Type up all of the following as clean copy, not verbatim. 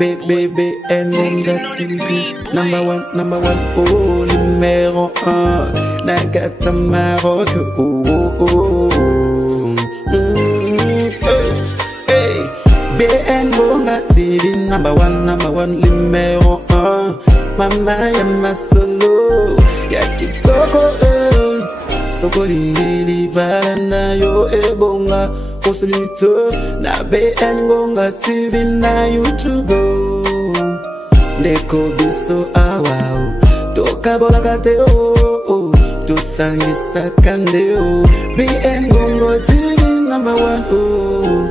BBN TV. Number one, oh, numéro 1. Nagata Maroc, oh, oh, oh. Hey, BN Gonga TV. Number one, numéro 1. Mama ya masolo, ya kitoko, soko lindili balanda yo ebonga. Kosulito na BN Gonga TV na YouTube. Ndeko biso awao toka bola kate o tosangisa kande o. BN Gonga TV number 1 o.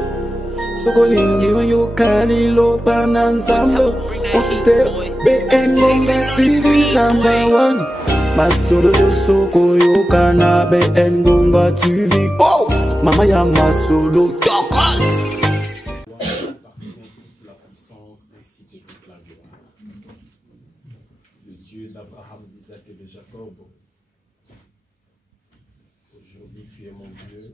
Soko lingi yo kalilo bananzambo. Consulte BN Gonga TV number 1. Masolo yo soko yo kana BN Gonga TV. Oh, mama ya masolo tokos. La puissance ainsi que toute la gloire. Le Dieu d'Abraham, d'Isaac et de Jacob. Aujourd'hui tu es mon Dieu.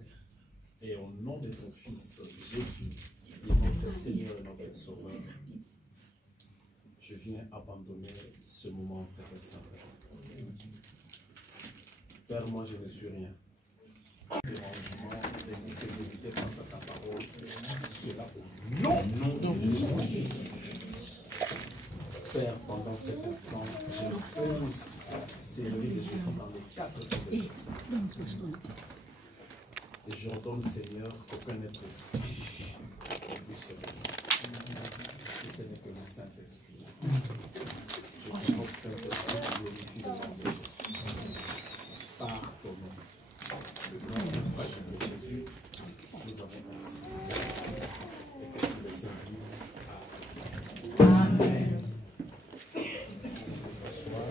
Et au nom de ton Fils Jésus, qui est notre Seigneur et notre Sauveur, je viens abandonner ce moment très saint. Père, moi je ne suis rien. Dérangement, d'éviter face à ta parole, cela au nom de Jésus. Père, pendant cet instant, je pose ces rides de Jésus dans les 4 temps de cette salle. Et j'ordonne, Seigneur, qu'aucun être esprit ne puisse se lever, si ce n'est que le Saint-Esprit. Je convoque Saint-Esprit qui glorifie le nom de Jésus. Par ton nom, le nom de Jésus, nous avons ainsi. Et que tous les saints disent Amen. Nous asseoir.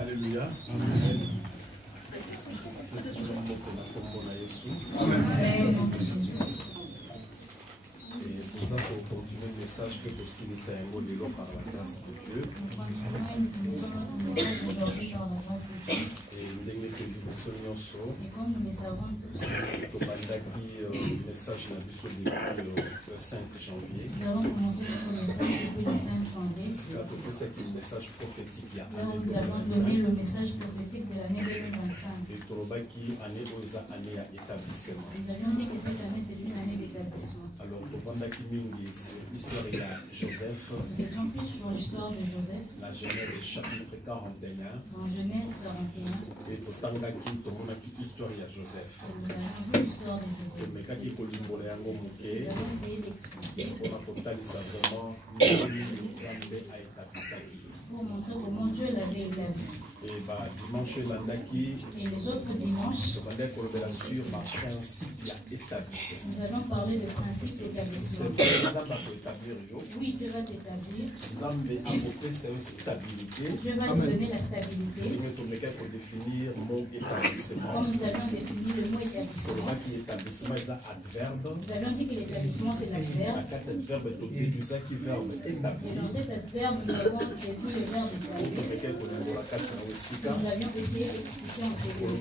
Alléluia. Amen. Et nous allons continuer le message que possible c'est un mot de l'eau par la grâce de Dieu. Et comme nous le savons tous, le message depuis le 5 janvier. Nous avons commencé notre message depuis le 5 janvier. C'est le message prophétique. Nous avons donné le message prophétique de l'année 2025. Et nous avions dit que cette année c'est une année d'établissement. Alors, l'histoire de Joseph. Nous étions plus sur l'histoire de Joseph. La Genèse chapitre 41. En Genèse 41. Et l'histoire de Joseph. Nous avons vu l'histoire de Joseph. Nous avons essayé d'expliquer. Pour montrer comment Dieu l'avait établi. Et dimanche et les autres dimanches, nous allons parler de principe d'établissement. Oui, Dieu va t'établir. Dieu va te donner la stabilité. Comme nous avions défini le mot établissement. Nous avions dit que l'établissement c'est l'adverbe. Et dans cet adverbe, nous avons défini le verbe établir. Nous avions essayé d'expliquer en ces mots.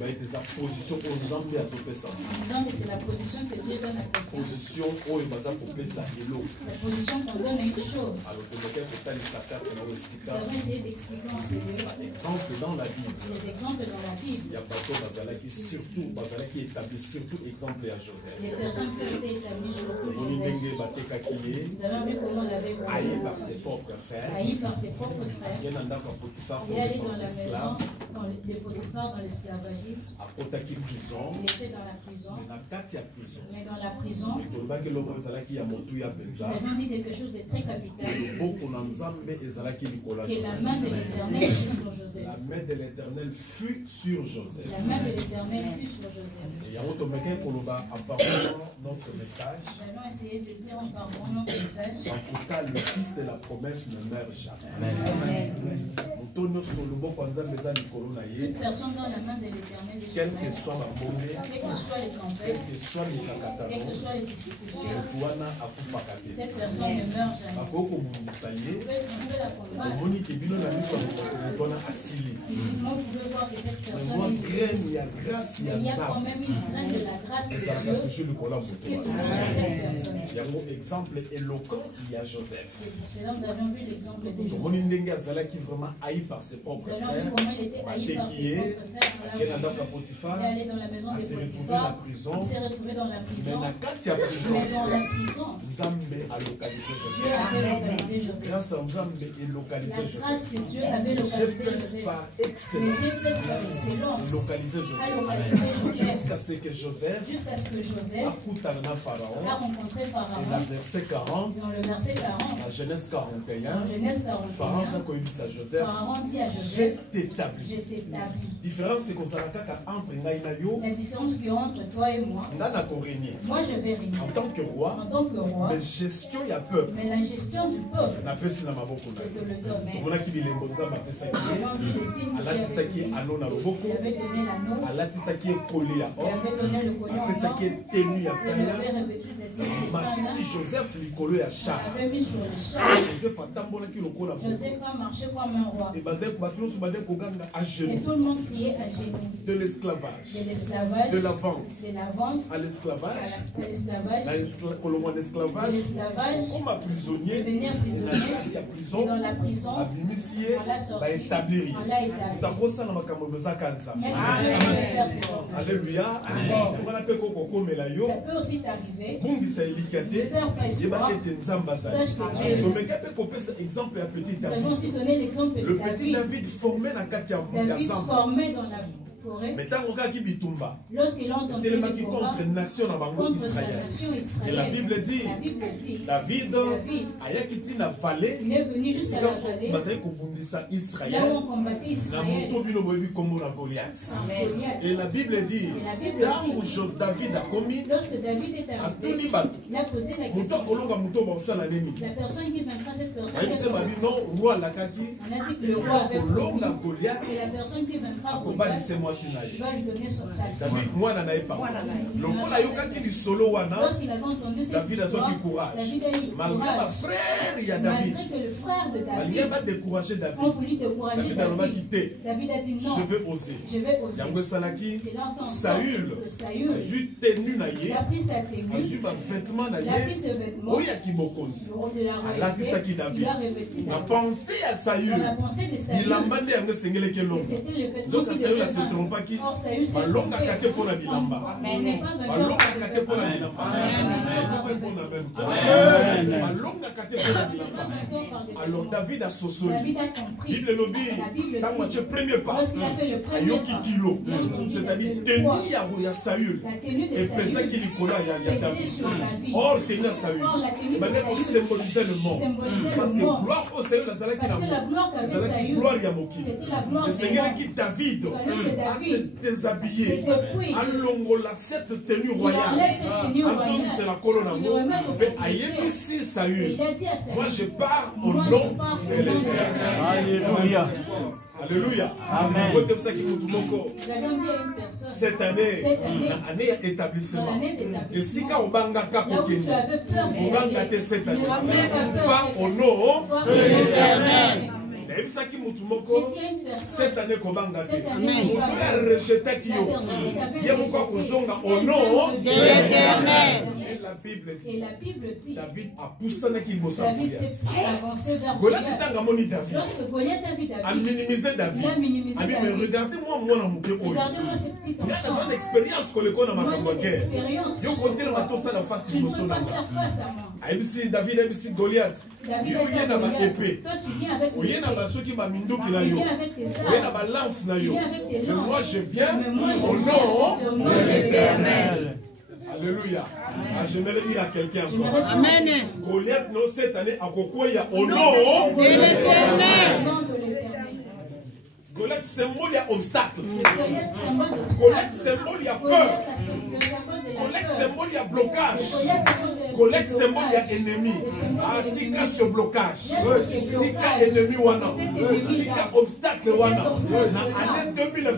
Disons que c'est la position que Dieu donne à quelqu'un. La position qu'on donne à une chose. Nous avons essayé d'expliquer en ces mots. Les exemples dans la Bible. Il y a surtout exemple à Joseph. Les personnes qui ont été établies surtout Joseph. Nous avons vu comment on l'avait connu. Haï par ses propres frères. Il est allé dans la maison, de Potiphar, dans l'esclavagisme. Il était dans la prison. Mais dans la prison, nous avions dit quelque chose de très capital. Que la main de l'Éternel fut sur Joseph. La main de l'Éternel fut sur Joseph. La main de l'Éternel fut sur Joseph. Notre message. Nous allons essayer de dire en parlant notre message. En tout cas, le fils de la promesse ne meurt jamais. Amen. Toute personne dans la main de l'Éternel est quel que soit ma bombe, quelles que soient les quel tempêtes, que soit les quelles que soient les difficultés, cette difficultés, personne ne meurt jamais. vous pouvez la combattre. Physiquement, vous pouvez voir que cette personne est il y a grâce, il y a il y a quand même une graine de la grâce de Dieu qui est posée sur cette personne. Il y a un exemple éloquent, il y a Joseph. C'est pour cela que nous avions vu l'exemple de Joseph. Qui vraiment haï par ses propres Nous frères. avions vu comment il était haï par ses propres frères. Il est allé dans la maison de Potiphar. Il s'est retrouvé dans la prison. Mais dans la prison, Dieu avait localisé Joseph. Grâce à Nzambe et localisé La grâce de Dieu avait localisé Joseph. par Mais excellence. j'ai fait par excellence Localisé à Joseph. localiser Joseph. Jusqu'à ce que Joseph Jusqu'à ce que Joseph a Pharaon. a rencontré Et dans Pharaon. le verset 40, Dans le verset 40, la Genèse 41, en Genèse Pharaon 41, s'est dit à Joseph, Pharaon dit à je Joseph, t'établis. je t'établis. Différence, c'est qu'on s'en entre ngai na yo, La différence qu'il y a entre toi et moi, nana ko régner. moi je vais régner En tant que roi, en tant que roi, mais gestion il y a peuple. mais la gestion du peuple, Na pesi na maboko je na te le donne. Mais Omona ki bilembo nzambe apesaki ye, nous avons vu les signes qu'il alatisaki avait donné. ano na loboko, Il avait donné l'anneau, alatisaki ekoli ya il or, avait donné le collier en or, apesaki etenu ya il avait faya, revêtu des tenue de matisi femme, Joseph likolo ya il char. avait mis sur le char. Joseph atambolaki lokola Joseph a marché comme un roi. et bato nyonso bade koganga à Et genoux. tout le monde criait à genoux. De l'esclavage, De l'esclavage, de la vente de la vente, à l'esclavage, à l'esclavage, kolongwa de d'esclavage, l'esclavage, comme un prisonnier, devenir prisonnier, il y a et prison, dans la prison, abimisi ye, on l'a sorti, baétablir ye. on l'a établi. Utakosala makambo ezaka Il y nzambe. a des gens qui peuvent faire ce genre de choses. Alléluia. Wana mpe kokomela yo, Ça peut aussi t'arriver bungisa elika de te, faire pression. yeba ete nzambe azali. Sache que Dieu est là. Tomeka mpe kopesa exemple ya petit Nous avons David. aussi donné l'exemple de Le petit David. David formé na kati ya David zamba. formé dans la forêt. Mais tant okaki bitumba, Lorsqu'il a entendu telemaki le combat contre nation na bango contre sa Israël. nation Et la Israël, Bible dit, la Bible dit, David ayaki tina vallée, il est venu jusqu'à la vallée, bazali kobundisa là où Israël. on combattait Na Israël. moto bino boyebi kombo na Goliath. Goliath. Et la Bible dit, Et la Bible tango dit, David a commis, lorsque David est atuni arrivé, bato. il a posé la Moto question. akolonga moto bakosala nini? La personne qui vaincra cette personne, Ayebise babi non, roi alakaki, on a dit que le roi avait promis kolonga Goliath, que la personne qui vaincra Goliath akobalise mwasi na ye. va lui donner sa fille. David mwana na ye papa. Lokola ayokaki lisolo wana, Lorsqu'il avait entendu cette David histoire, azwaki courage. David a eu Malgré courage. bafrère ya David, Malgré que le frère de balingi David badécouragé ont David. voulu décourager David alobaki David, te, David a dit non, je vais oser. je vais oser. Yango esalaki, C'est là fait en sorte Saül que Saül, azwi tenu na il ye, a pris sa tenue, azwi bavêtement na il a pris ye, ses vêtements, oyaki bokonzi. de la Alatisaki royauté, David. il a revêtu Na David. pensée ya Dans Saül, la pensée de Saül, bilamba nde yango esengeleki que elongo. c'était le vêtement Nzoka qui Saül devait ase vaincre. trompaki, Or Saül s'est balongaka trompé. te mpo na bilamba. On n'est pas vainqueur balongaka par te des mpo na vêtements. bilamba. Amen. Mpo na même temps. balongaka te mpo na On n'est pas bilamba. vainqueur par des Alors vêtements. David a sosoli. David a compris. Bible lobi, La Bible ntango dit, atie premier pas, lorsqu'il a fait le premier ayoki pas, kilo, il a entendu c'est-à-dire le poids. teni ya Saül, La tenue de epesaki Saül likolo ya pesait David. sur David. Or teni ya Saül, Or, la tenue de bande Saül osymbolisait le mort. symbolisait Parce le que mort. gloire au Saül azalaki Parce que la na gloire qu'avait ezalaki Saül, gloire ya mokili. c'était la gloire des morts. Esengelaki David Il fallait que à se David déshabiller, se dépouille. alongola cette tenue Il royale, enlève cette tenue azongisela kolo royale. Il nango, remet au mpe propriétaire. ayebisi Et Saül, il a dit à Saül, moi je pars au moi nom je pars de au nom de l'Éternel. Alléluia. Alléluia. Amen. Kotemisaki mutu moko. Nous avions dit à une personne, Cette année, Cette année, année ya dans établissement, l'année d'établissement, esika obangaka là où tu kokende, avais peur d'y obanga aller, te cette année, n'aie pas peur va au nom Toi, de l'Éternel. nayebisaki mutu J'ai moko, dit à une personne, cette année kobanga te, cette année, moto ya rejetaki la yo, personne qui t'avait ye moka rejeté, kozonga au elle nom vient de de l'Éternel. l'Éternel. Et la Bible dit, Et la Bible dit, David apusanaki liboso ya David Goliath. s'est avancé vers Goliath Goliath. ntango amoni David, Lorsque Goliath a vu David, aminimize David, il a minimisé abi mais David. regardez-moi mwana moke oyo, Regardez-moi ce petit nga enfant. naza na expérience koleko na Moi makambo ya j'ai guerre, l'expérience. yo kotelema tosala fasi Tu ne liboso peux na pas nga. faire face à moi. ayebisi David ayebisi Goliath, David yo a dit oye à na Goliath, baepe, toi tu viens avec tes oye na épées. basoki baminduki na Tu yo, viens avec tes oye na armes. balance na Tu yo, viens avec tes mais moi lances. je viens Mais moi je au viens nom au nom de de l'Éternel. Alléluia. Ah, j'aimerais dire à quelqu'un encore. Amen. Goliath, non, cette année, à Kokoya, au nom De de l'Éternel. Au nom de l'Éternel. Goliath, symbole, il y a obstacle. Goliath, symbole Goliath, d'obstacle. symbole, il y a peur. Goliath, le symbole de la Goliath, peur. symbole, il il y a blocage. Collecte symbole, il y a ennemi. Tika ce blocage. Tika ennemi wana. Tika obstacle wana. Année 2025,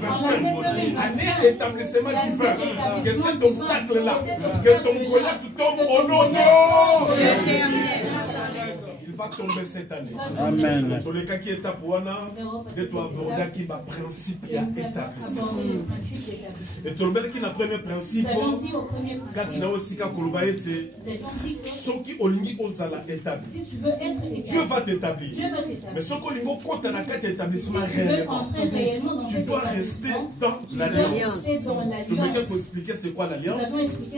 année établissement divin. Que cet obstacle-là, que ton collecte tombe au nom de il va tomber cette année. Amen. Dans le cas qui est étape wana, de toi aborder qui va principe et établissement. Et tout le monde qui n'a premier principe, quand tu n'as aussi qu'à kolobaïté, ceux qui olingi osala établi. Si tu veux être établi, Dieu va t'établir. Mais ceux qui olingo compte dans quatre établissements réellement, tu dois rester dans l'alliance. Le mec faut expliquer c'est quoi l'alliance.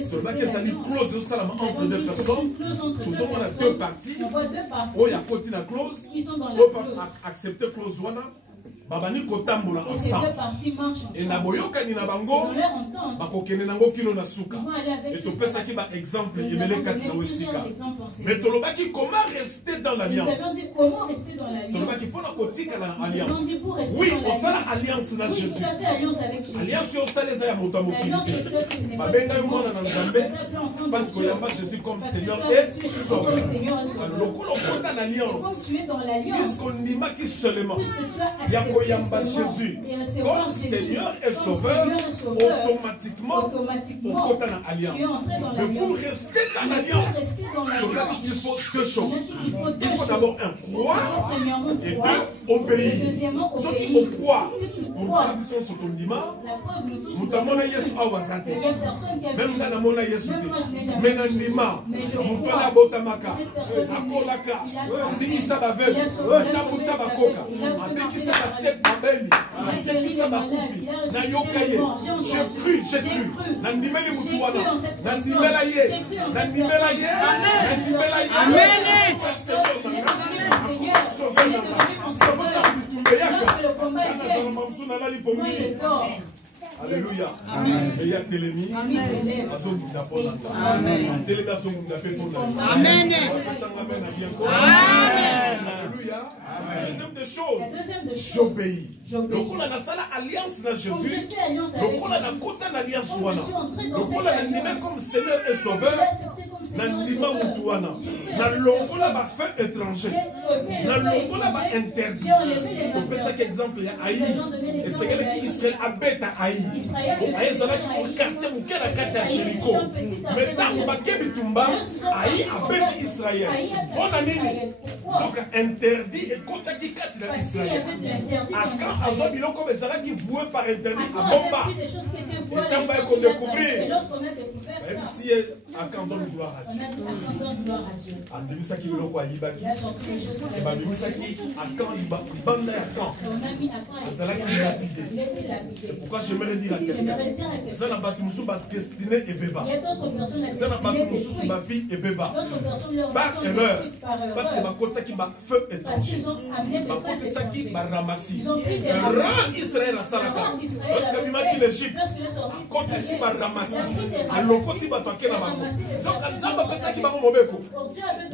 C'est là que ça dit clause entre deux personnes. Tout le monde a deux parties. Oh, il y a côté la clause, on peut accepter clause wana, babani kotambola ensemble. Et na boyoka ni na bango, bakokene nango kilo na suka. Et tu peux ça qui va exemple yemele kati na wesika. Mais tolobaki comment rester dans l'alliance. Tolobaki pona kotika na alliance. Oui, on fait alliance na Jésus. Alliance yo saleza ya moto mokili. Babenga yo mwana na Nzambe parce que yamba Jésus comme Seigneur et Sauveur. Alors quand on est en alliance, puisqu'on n'y m'a qui seulement Yakoyamba Jésus comme Seigneur et Sauveur, automatiquement on compte en alliance. Mais pour rester dans l'alliance, il faut deux choses. Il faut d'abord un croire et deux obéir. Ceux qui croient pour la mission sur ton dimanche, nous t'avons Yesu awazate. Même dans la mona Yesu, mais dans l'ima, nous t'avons botamaka, akolaka, ndikisa bavel, namusa bakoka, abekisa basep abeli, asepisa bakufi, na yokaye. J'ai cru, nandimeli mutuwana, nandimela ye, nandimela ye, nandimela ye. Amen. Alléluia. Amen. Il y a Télémi. Amen. Amen. Alléluia. Deuxième des choses, j'obéis. Donc on a la alliance dans Jésus. Donc on a la côte en alliance. Donc on a l'animal comme Seigneur et Sauveur. Nandima mutuana. Nalongola ba fait étranger. Nalongola ba interdit. On peut ça qu'exemple il y a Aïe. Et c'est quelqu'un qui Israël habite à Aïe. Aïe zala qui pour quartier ou quel quartier à Jéricho. Mais tant ba kebitumba Aïe habite Israël. On a dit donc interdit et compte qui quatre dans Israël. À quand azon biloko mais zala qui voué par interdit à bomba. Et quand va qu'on découvrir. Même si à quand donne gloire. On a dit ça qui veut quoi yibaki. Et bah ça qui attend bande à quand. C'est là qu'il a l'idée. C'est pourquoi j'aimerais dire à quelqu'un. Ça n'a pas tout sous ma destinée et béba. Ça n'a pas tout sous ma vie et béba. Par erreur. Parce que ma côte ça qui m'a feu étranger. Ma côte ça qui m'a ramassé. Rend Israël à Salaka. Parce que m'a qui l'Égypte. Côte ici m'a ramassé. Alors côte il va toquer la main. Zamba pesa ki bango mobeko.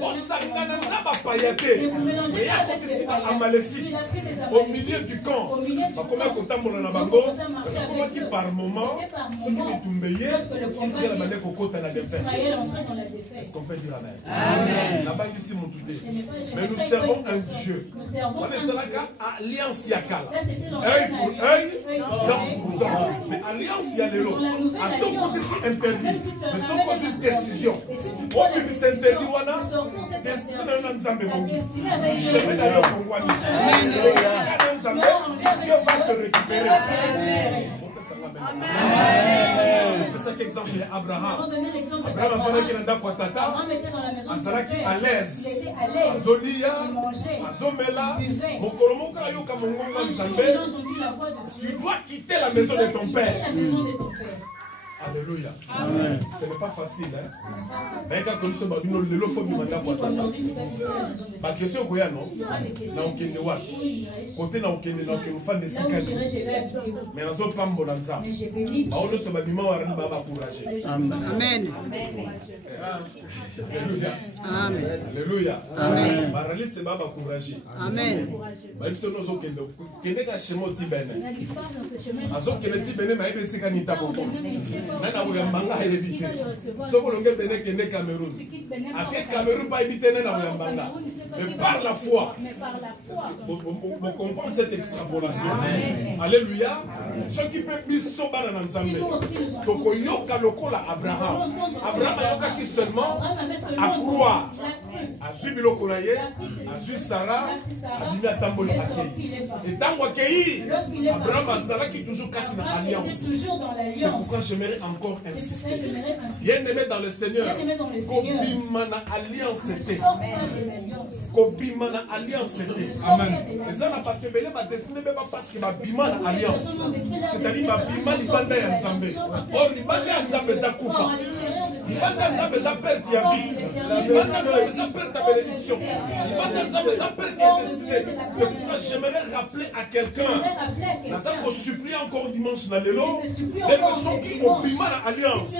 Osangana na ba payate. Et à côté si ba amalécite au milieu du camp. Ba comment kotambola na bango. Comment qui par moment ce qui est tombé Israël m'a dit kokota na défaite. Est-ce qu'on peut dire amen? Amen. La banque ici mon touté. Mais nous servons un Dieu. On est sur la alliance yakala. Œil pour œil, dent pour dent. Mais alliance ya lelo. À ton côté si interdit. Mais sans cause une décision. On peut s'interdire wana destiné na Nzambe mongi. Chemin d'ailleurs kongwani. Dieu va te récupérer. Amen. C'est cet exemple Abraham. Abraham a fait qu'il n'a pas tata. Azalaki à l'aise. Azolia, Azomela, Mokolomoka yoka mongonga Nzambe. Tu dois quitter la maison de ton père. Alléluia. Amen. Ce n'est pas facile. Mais quand nous sommes venus, le lot faut nous mandat pour ma question est non. Na okende wa. Côté na okende na okende fan de sikani. Mais na zo pambo na nzambe. Ba ono so ba bima wa rani ba encourager. Amen. Alléluia. Amen. Alléluia. Amen. Ba rali se ba encourager. Amen. Ba biso no zo kende ka shemo ti bene. Azo kende ti bene na ebe sikani ta boko. Nana Ouyambanga est évité. Sauf que l'on est Bénin Cameroun. À quel Cameroun pas évité Nana Ouyambanga? Mais par la foi. Vous comprenez cette extrapolation? Alléluia. Ceux qui peuvent dire Soba dans l'ensemble. Toko Yoka Lokola Abraham. Abraham a Yoka qui seulement à croire. A suivi le Konaye, a suivi Sarah, a dit à Tamboli Akei. Et Tango Akei, Abraham a Sarah qui est toujours quatre dans l'alliance. C'est pourquoi j'aimerais encore insister. Bien aimé dans le Seigneur, Kobimana alliance c'était. Kobimana alliance c'était. Amen. Et ça n'a pas été belé, ma destinée, mais pas parce que ma bimana alliance. C'est-à-dire ma bimana libanda ya Nzambe. Or libanda ya Nzambe za kufa. Libanda ya Nzambe za perte ya vie. Libanda ya Nzambe za perte ta bénédiction. Libanda ya Nzambe za perte ya destinée. C'est pourquoi j'aimerais rappeler à quelqu'un. Dans ça qu'on supplie encore dimanche dans le lot. Des personnes qui ont bimana alliance.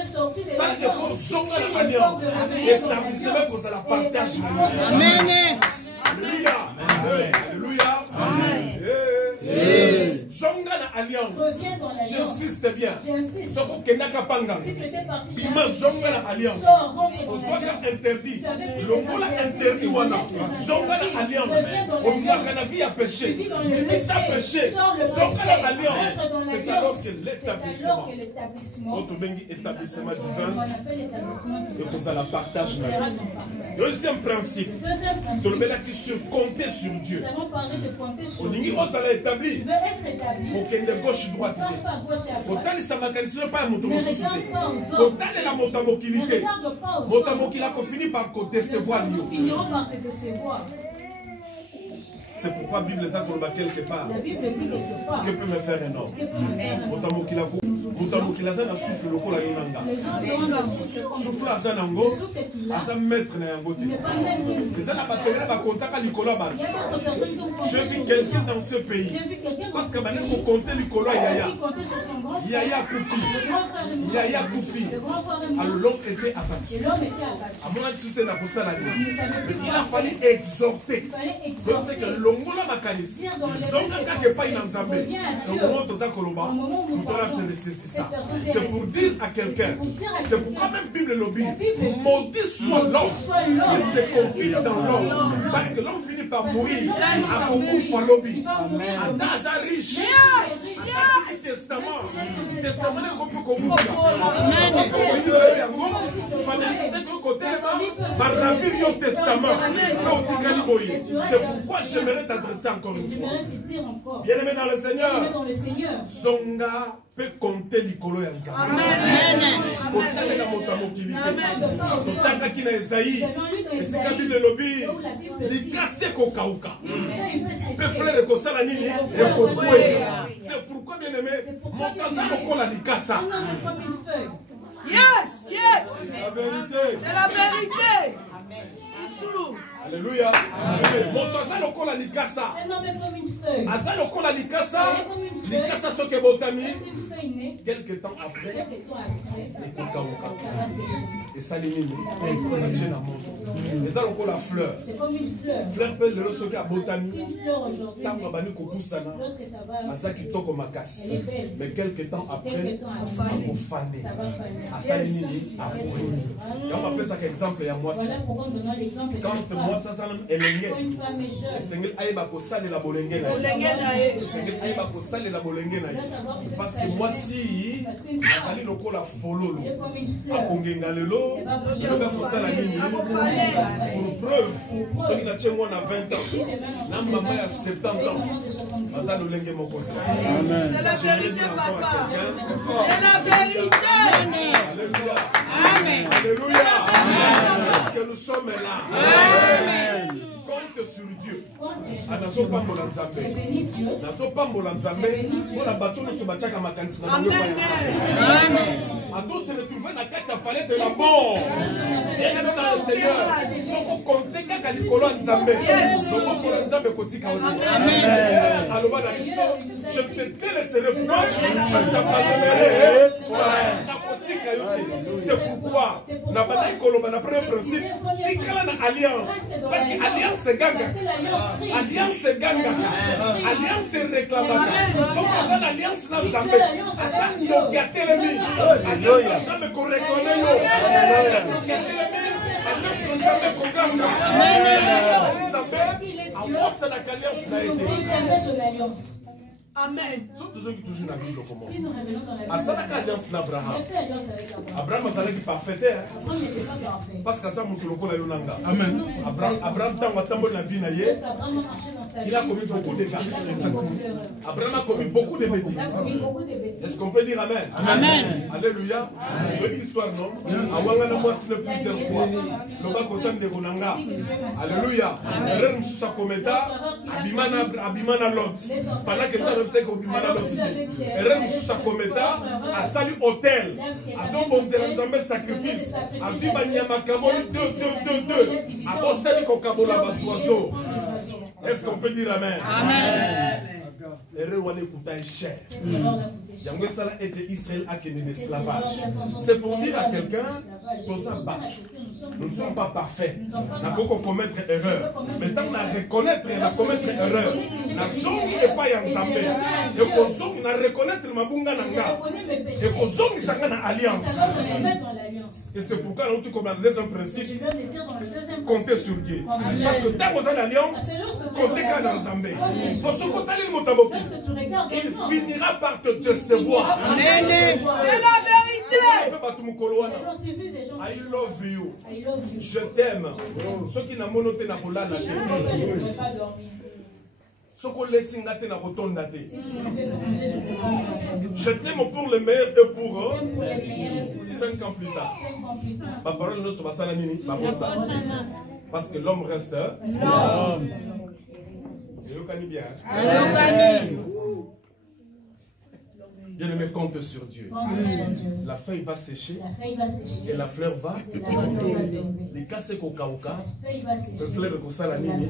Ça qu'il faut zonga l'alliance. Établissement pour ça la partage. Amen. Alléluia. Alléluia. Amen. Zonga na alliance. J'insiste bien. Soko kenaka panga. Bima zonga na alliance. Oswaka interdit. Longola interdit wana. Zonga na alliance. Oswaka na vie à péché. Limite à péché. Zonga na alliance. C'est alors que l'établissement. Notre bengi établissement divin. Et que ça la partage. Deuxième principe. Tolobela qui se compter sur Dieu. Nous avons parlé de compter sur Dieu. Tu veux être établi. Pour qu'il y ait gauche droite. Pas à gauche et à droite. Ne regarde pas aux autres. Ne regarde pas aux autres. Finit par te décevoir. Finiront par te décevoir. C'est pourquoi la Bible dit quelque part. La Bible dit quelquefois. Que peut me faire un homme? Que peut me faire un homme? Souffle lokola yonanga. Souffle azanango. Asa maître na yango te. C'est na batela ba kontaka likolo ba. J'ai vu quelqu'un dans ce pays. Parce que maintenant on compter likolo yaya. Yaya Koufi. Yaya Koufi. Alors l'homme était abattu. À mon avis c'était na posala ni. Il a fallu exhorter. Donc c'est que longola makanisi. Zonga kake pa ina nzambe. Donc moment toza koloba. C'est pour dire à quelqu'un, c'est pourquoi même Bible lobby, maudit soit l'homme qui se confie dans l'homme. Parce que l'homme finit par mourir à beaucoup de lobby. Adaza riche. Testament. Testament n'est qu'on peut comprendre. C'est pourquoi j'aimerais t'adresser encore une fois. Bien aimé dans le Seigneur. Zonga peut compter l'ikolo ya Nzambe. Amen. Kotale la motamokili. Totanga kina Esaïe. Esika Bible lobi. Likase kokauka. Pe frère kosala nini et kokwe. C'est pourquoi bien aimé, montaza lokola likasa. Yes, yes. C'est la vérité. C'est la vérité. It's true. Alléluia. Montaza lokola likasa. Aza lokola likasa. Likasa soke botami. Quelque temps après, et ça l'élimine. Et ça encore la fleur. C'est comme une fleur. Fleur peut le recevoir à botami. C'est une fleur aujourd'hui. Lorsque ça va. Mais quelque temps après, ça va faner. Ça va faner. Et on appelle ça exemple à moi. Voilà pourquoi nous donnons l'exemple. Quand moi ça est quand une femme est jeune, parce que moi si azali lokola fololo akongenga lelo loba kosala nini pour preuve soki na tie mwana 20 ans na mama ya 70 ans aza lolenge moko. C'est la vérité, papa. C'est la vérité. Alléluia. Amen. Alléluia. Parce que nous sommes là. Amen. Compte sur Dieu. Nazo pambola Nzambe. Nazo pambola Nzambe. Pour bato no so bachaka makanisi na bango. Amen. Ado se retrouver na kati ya fallait de la mort. Et dans le Seigneur, soko compter kaka likolo Nzambe. Soko pour Nzambe kotika ozo. Amen. Aloba na biso, je te délaisserai pas, je t'abandonnerai. C'est pourquoi, on a pas le premier principe, c'est une alliance. Parce que l'alliance c'est gaga. Alliance c'est gaga. Alliance c'est réclamateur. Donc, on a l'alliance dans le Zambé. Donc, il y a tellement de ça me reconnaît. Amen. Si nous révélons dans la Bible, il a fait alliance avec Abraham n'était pas parfait. Parce que ça, Amen. Abraham, il a commis beaucoup de dégâts. Abraham a commis beaucoup de bêtises. Est-ce qu'on peut dire Amen? Amen. Alléluia. Une histoire, non? Plusieurs fois. Alléluia. Abimana Lot. Pendant que ça, c'est que Abimana Lot. A sali hôtel. A son bon sacrifice. A si banyama kaboli 2. A bosali ko kabola basoiseau. Est-ce qu'on peut dire Amen? Amen. C'est pour dire à quelqu'un qu'on s'abat. Nous ne sommes pas parfaits. Nous avons commettre erreur. Mais tant qu'on a reconnaître et commettre erreur, la zongi n'est pas Yanzambe. Et qu'on zongi na reconnaître ma bunga nanga. Et qu'on zongi sa gana alliance. Et c'est pourquoi nous tu comprends le deuxième principe. Comptez sur Dieu. Parce que tant qu'on a une alliance, comptez qu'à Yanzambe. Parce que quand tu as il finira par te décevoir. C'est la vérité. I love you. Je t'aime. Ceux qui n'ont pas na kolala. Je t'aime pour le meilleur et pour 5 ans plus tard. Ma parole ne sera pas parce que l'homme reste. Bien. Bien-aimé, compte sur Dieu. La feuille va sécher et la fleur va. Les casses kokauka, le fleur de Kosalanini.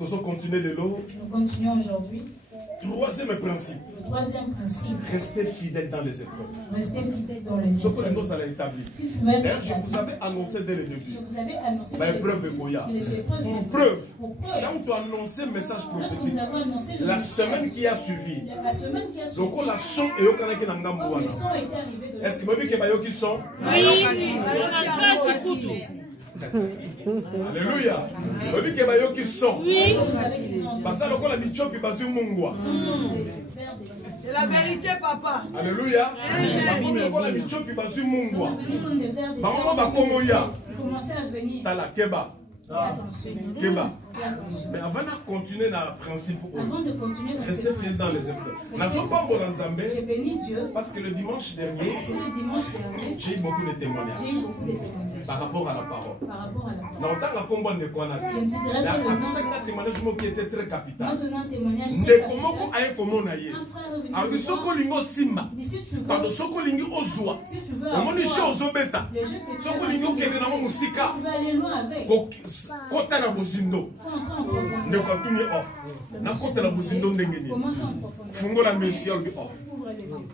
Nous continuons de l'eau. Nous continuons aujourd'hui. Troisième principe. Le troisième principe. Restez fidèle dans les épreuves. Restez fidèle dans les épreuves. Ce que les nos allons établir. D'ailleurs, je vous avais annoncé dès le début. Je vous avais annoncé dès le début. Pour preuve. Quand tu as annoncé le message prophétique, la semaine qui a suivi, donc la son est au Canada qui n'a pas. Est-ce que vous avez vu qu'ils sont? Oui. Alléluia. Vous avez vu qu'ils sont? Oui. Parce que la bichop est basée au Mungwa. C'est la vérité, papa. Alléluia. La bichop est basée au Mungwa. Commencez à venir. T'as la keba. Keba. Mais avant de continuer dans le principe, restez fidèles dans les épreuves. J'ai béni Dieu. Parce que le dimanche dernier, j'ai eu beaucoup de témoignages. Par rapport à la parole. Dans le temps, qui était très capital.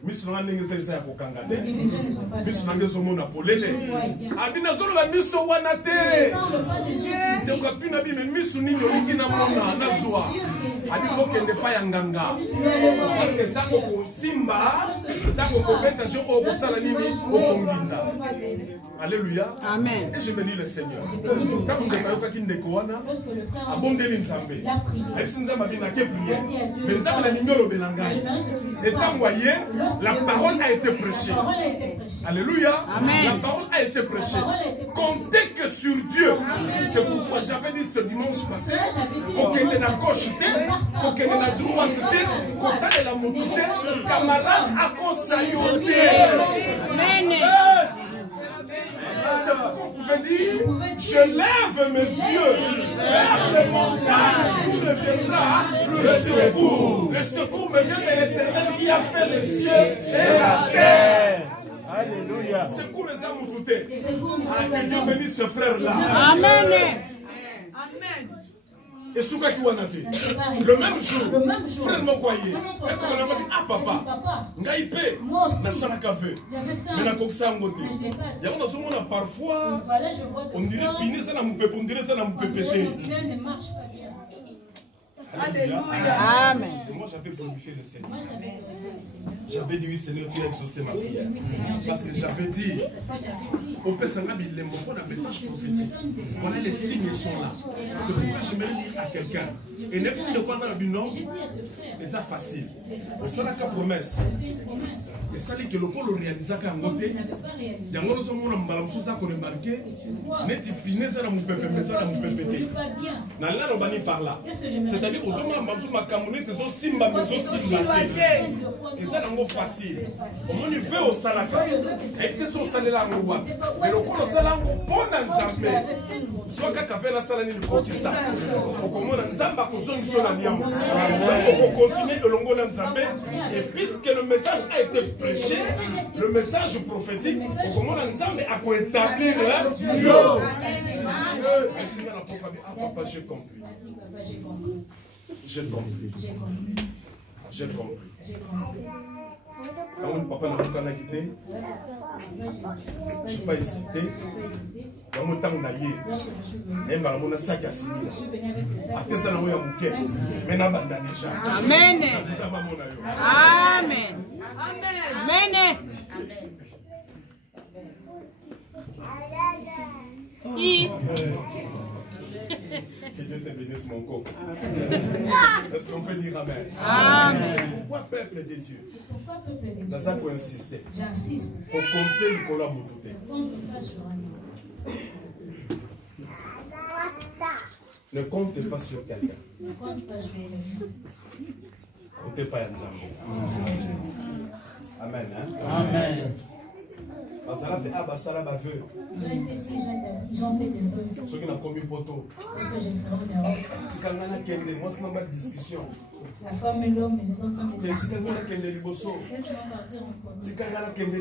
Miss Landing says, I will come. Miss Nangasomo Napolele. Abinazola Miss Wanate. The Capina Bim, Miss Nino Ligina Mona, Nazua. Adivoke and the Payanganga. Parce que Tango Simba, Tango Beta, Jo Salanini, Okonginda. Alléluia. Amen. Et je bénis le Seigneur. Quand vous êtes à de Koana, abondez l'insambé. Et si nous avons bien prié, mais nous avons la ligne au Belangay. Et quand vous voyez, la parole a été prêchée. Alléluia. Amen. La parole a été prêchée. Comptez que sur Dieu. C'est pourquoi j'avais dit ce dimanche passé qu'on est la gauche, qu'on est la droite, qu'on est la montée, camarade à conseiller. Amen. Vous pouvez dire, je lève mes yeux vers les montagnes, d'où me viendra le secours. Le secours me vient de l'Éternel qui a fait les cieux et la terre. Alléluia. Secours les âmes toutes. Que Dieu bénisse ce frère-là. Amen. Amen. Et Souka qui wanate. Le même jour. Frère m'a croyé. Et comme on a dit, ah papa, ngaïpé, na sala café. Mais na koksa ngote. Il y a on a parfois, on dirait piner ça na moupépé, on dirait ça na moupépé. Alléluia. Amen. Et moi j'avais glorifié le Seigneur. J'avais dit oui Seigneur, tu as exaucé ma prière. Parce que j'avais dit, au Pessanga, il est un message prophétique. Voilà, les signes sont là. C'est pourquoi je me dire à quelqu'un. Et n'est pas de quoi dans le nom. Et ça facile. C'est la promesse. Et ça dit que le pôle réalisa qu'à côté. Il y a un autre moment où on a remarqué. Mais tu pines ça dans mon pépé, mais ça dans mon pépé. Dans là, on va par là. C'est-à-dire aux hommes, ma camonette, ils ont simba, mais ils ont simba. Et ça, c'est facile. On y fait au salaka. Et que son salaire en roi. Mais le coup, le salaire en bon ensemble. Soit qu'à faire la salle en côté ça. Au comment on zamba pour son sur l'alliance. On continue le longo d'ensemble. Et puisque le message a été prêché, le message prophétique, au comment on zamba a pour établir là. Yo. Ah papa, j'ai compris. J'ai compris. J'ai compris. Quand mon papa n'a pas quitté, je n'ai pas hésité. Quand mon temps n'a pas et ma mon sac à signer. Après ça, on a mon cœur. Maintenant, on a déjà. Amen. Amen. Amen. Que Dieu te bénisse mon corps. Est-ce qu'on peut dire Amen? Amen. Pourquoi peuple de Dieu? Dans ça qu'on insiste. J'insiste. Pour compter le collant moutoté. Ne comptez pas sur quelqu'un. Ne compte pas sur quelqu'un. Comptez pas ensemble. Amen. Amen. Ils ont fait des vœux. Ceux qui n'ont commis poteau. Parce que j'ai servi la robe. Moi, c'est pas de discussion. La femme et l'homme, ils sont en train de discuter. Laisse-moi partir en premier.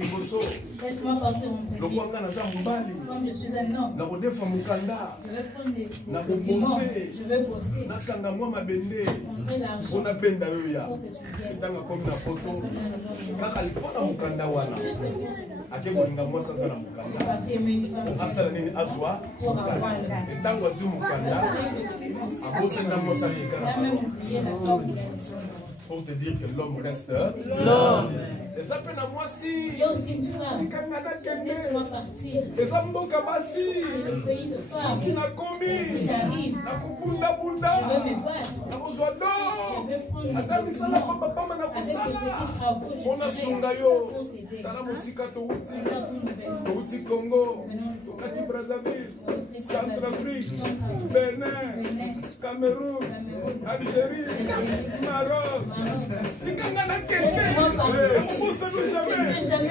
Laisse-moi partir en premier. Comme je suis un homme, je vais prendre les documents. Je vais bosser. Prendrai l'argent pour que tu viennes. Juste pour ça. Le parti aimer une femme pour avoir pour te dire que l'homme reste l'homme. Et ça peut moi si. Il y a aussi une femme. Laisse-moi partir. Et ça me c'est le pays de femmes. Si j'arrive, je veux me battre. Je vais prendre avec les petits travaux. On a Songayo. Congo, Brazzaville, Centrafrique, Bénin, Cameroun, Algérie, Maroc. C'est quand on a quelqu'un. Jamais.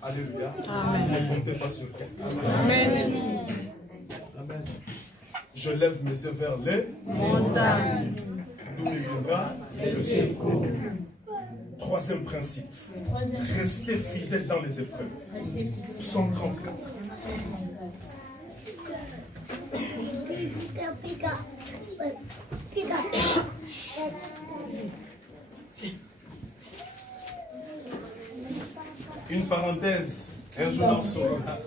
Alléluia. Ne comptez pas sur quelqu'un. Amen. Je lève mes yeux vers les montagnes. D'où me viendra le secours. Troisième principe. Restez fidèles dans les épreuves. Psaume 34. Une parenthèse. Un jour dans Solana.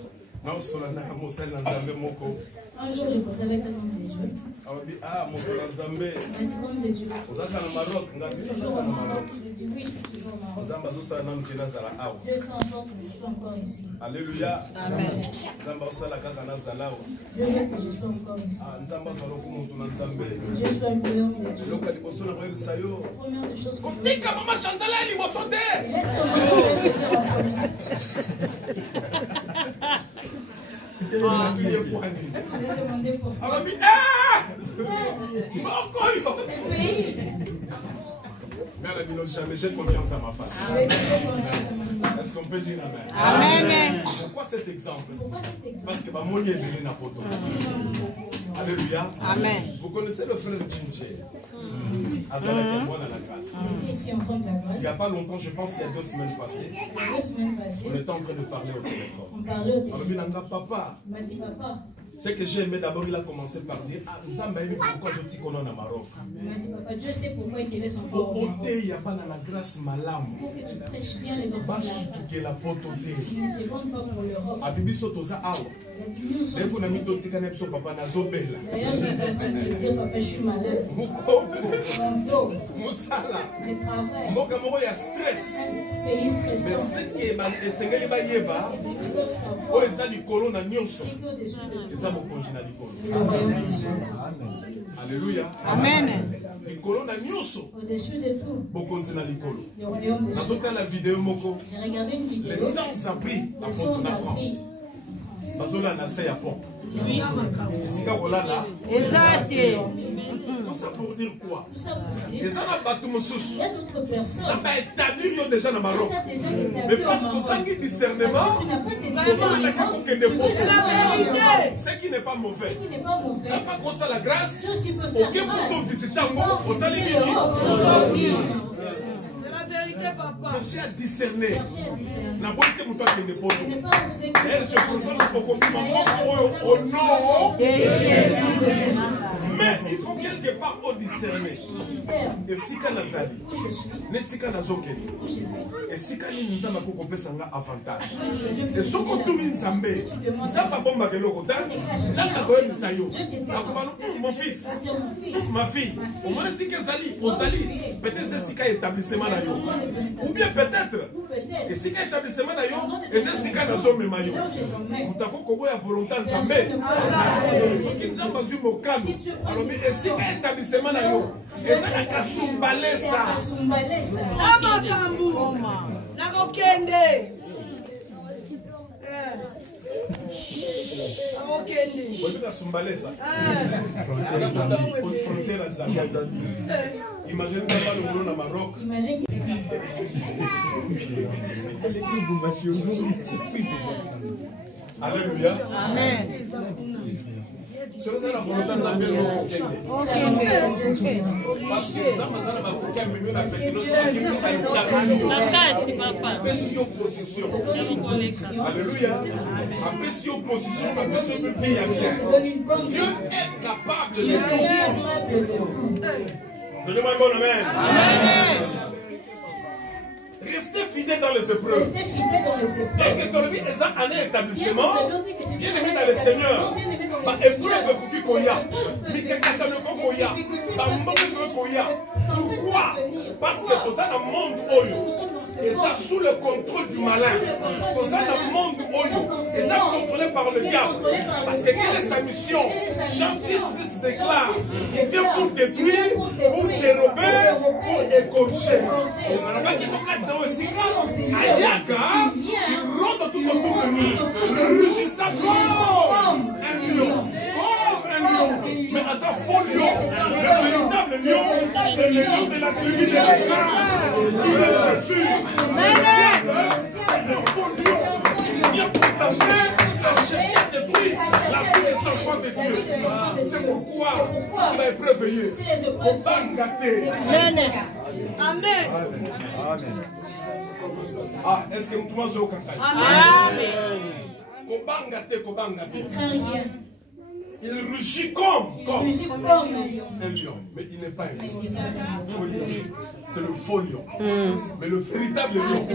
Un jour, je posais avec un homme de Dieu. Ah, mon frère Zambé. Il m'a dit, homme de Dieu. Vous êtes au Maroc. Toujours au Maroc. Je dis oui, je suis toujours au Maroc. Dieu fait en sorte que je sois encore ici. Alléluia. Amen. Dieu veut que je sois encore ici. Dieu soit le homme de Dieu. La première des choses que je veux dire. Laisse ton mari venir en premier. Je vais demander pourquoi. C'est le pays. Mais jamais j'ai confiance à ma femme. Est-ce qu'on peut dire amen? Amen. Pourquoi cet exemple? Parce que Bamoni est venu à Poto. Alléluia. Amen. Vous connaissez le frère Ginger? Azala qui est bon dans la grâce. Il n'y a pas longtemps, je pense qu'il y a 2 semaines passées, on était en train de parler au téléphone. Alors, il m'a dit, papa, ce que j'ai aimé d'abord, il a commencé par dire, ah, nous avons aimé pourquoi je dis qu'on est au Maroc. Il m'a dit, papa, Dieu sait pourquoi il te laisse encore. Il n'y a pas dans la grâce malam. Pour que tu prêches bien les enfants. Ils ne se vendent pas pour l'Europe. Dès qu'on a mis ton petit canapé sur papa, d'ailleurs, je suis en train de te dire, papa, je suis malade. Mon dos, le travail, il y a stress. pays stressant. Mais ce qui doivent savoir, c'est c'est qu'au-dessus de c'est le royaume des cieux. Alléluia. Amen. Au-dessus de tout, le royaume des cieux. J'ai regardé une vidéo. Les sans-abri Les sans-abri. Bazola na se ya pont. Oui. Exact. Tout ça pour dire quoi? Tout ça pour dire. Il y a d'autres personnes. Ça va établir déjà dans le Maroc. Mais parce qu'on sent qu'il discernement. Parce que tu n'as pas de discernement. C'est la vérité. Ce qui n'est pas mauvais. Ce qui n'est pas mauvais. Ça pas qu'on la grâce. Tu peux faire grâce. Ok, pour visiter un mot, on s'en est vérité, papa. Cherchez à discerner. La bonté pour toi qui n'est pas. Elle se contente pour qu'on au nom de Jésus. Mais il faut quelque part au discerner. Et si quand Nazali, ne si quand Nazokeli, et si quand nous avons coupé ça avantage. Et ce qu'on tourne Nzambé, ça va bomba que l'eau ça va voir les saillots. Mon fils, ma fille, au moins si que Zali, au Zali, peut-être c'est si qu'un établissement d'ailleurs. Ou bien peut-être, et si qu'un établissement d'ailleurs, et c'est si qu'un azome maillot. Nous avons qu'on voit volonté Nzambé. Ce qui nous a basé au calme. Alors, et si qu'un établissement d'ailleurs, et ça n'a qu'à soumbaler ça. Amakambu, la Rokende. Imagine pas le boulot au Maroc. Alléluia. Amen. C'est la volonté de la belle. Parce que ça m'a dit que nous avons opposition. Alléluia. Après si opposition, Dieu est capable de donnez-moi un bon amen. Restez fidèles dans les épreuves. Restez fidèles dans les épreuves. Et que ton vie est un établissement. Bien aimé dans le Seigneur. Épreuve qu'on y a. Mais quelqu'un dans le corps qu'on y a. Pourquoi? Parce que tout ça dans le monde Oyo. Et ça sous le contrôle du malin. Tout ça dans le monde Oyo. Et ça contrôlé par le diable. Parce que quelle est sa mission? Jean 10 déclare. Il vient pour détruire, pour dérober, pour écorcher. Et on n'a pas dit qu'on aussi Ayaka, il rôde tout autour de nous, rugissant comme un lion, mais à sa faux lion, le véritable lion, c'est le lion de la tribu de la grâce, qui est Jésus. C'est un faux lion, il vient pour tenter à chercher à détruire la vie des enfants de Dieu. C'est pourquoi ça va être préveillé. Au bangaté. Amen. Amen. Ah, est-ce que nous sommes au caca? Amen. Kobangate. Il rugit comme un lion. Mais il n'est pas un lion. C'est le faux lion. Mais le véritable lion,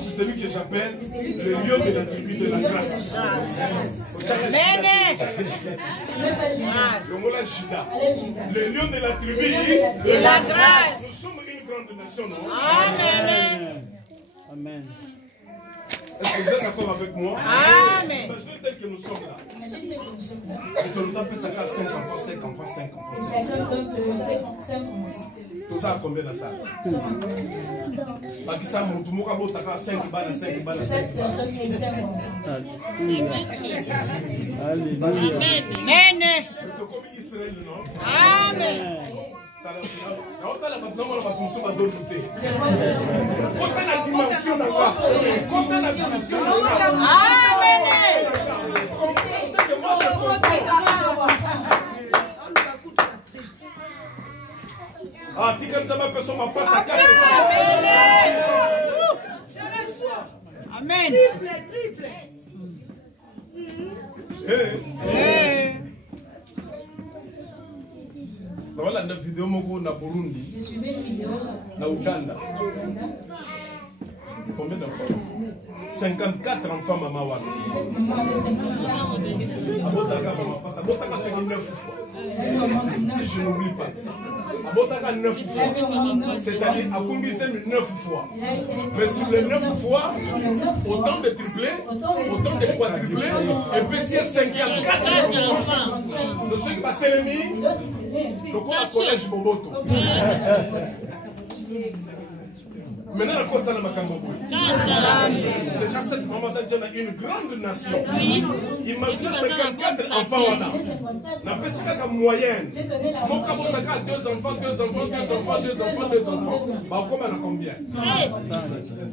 c'est celui que j'appelle le lion de la tribu de la grâce. Le lion de la tribu de la grâce. Nous sommes une grande nation, non? Amen. Amen. Est-ce que vous êtes d'accord avec moi? Amen. Imaginez tel que nous sommes là. Et que nous avons 5 enfants, 5 enfants, 5 enfants. Tout ça a combien dans ça? Bakisa Moutou Moukabo Taka 5 balles, 5 balles. 5 personnes et 5 enfants. Alléluia. Amen. C'est comme Israël, non? Amen. Ah, Tikanzama personne m'a pas sa carte. Amen. Triple. Voilà une vidéo moko na Burundi. J'ai suivi une vidéo na Uganda. Combien d'enfants? 54 enfants maman wana. Abotaka maman passe. Abotaka 59 fois. Si je n'oublie pas. Abotaka 9 fois. C'est-à-dire à combien 9 fois. Mais sur les 9 fois, autant de triplés, autant de quadruplés, et puis c'est 54 enfants. De ceux qui battent l'ennemi, donc on a collège Boboto. Maintenant, la cause de la Makambobo. Déjà, cette maman, c'est une grande nation. Imaginez 54 enfants. La pesca comme moyenne. Mon cabotaka a 2 enfants. Bah, comment on a combien?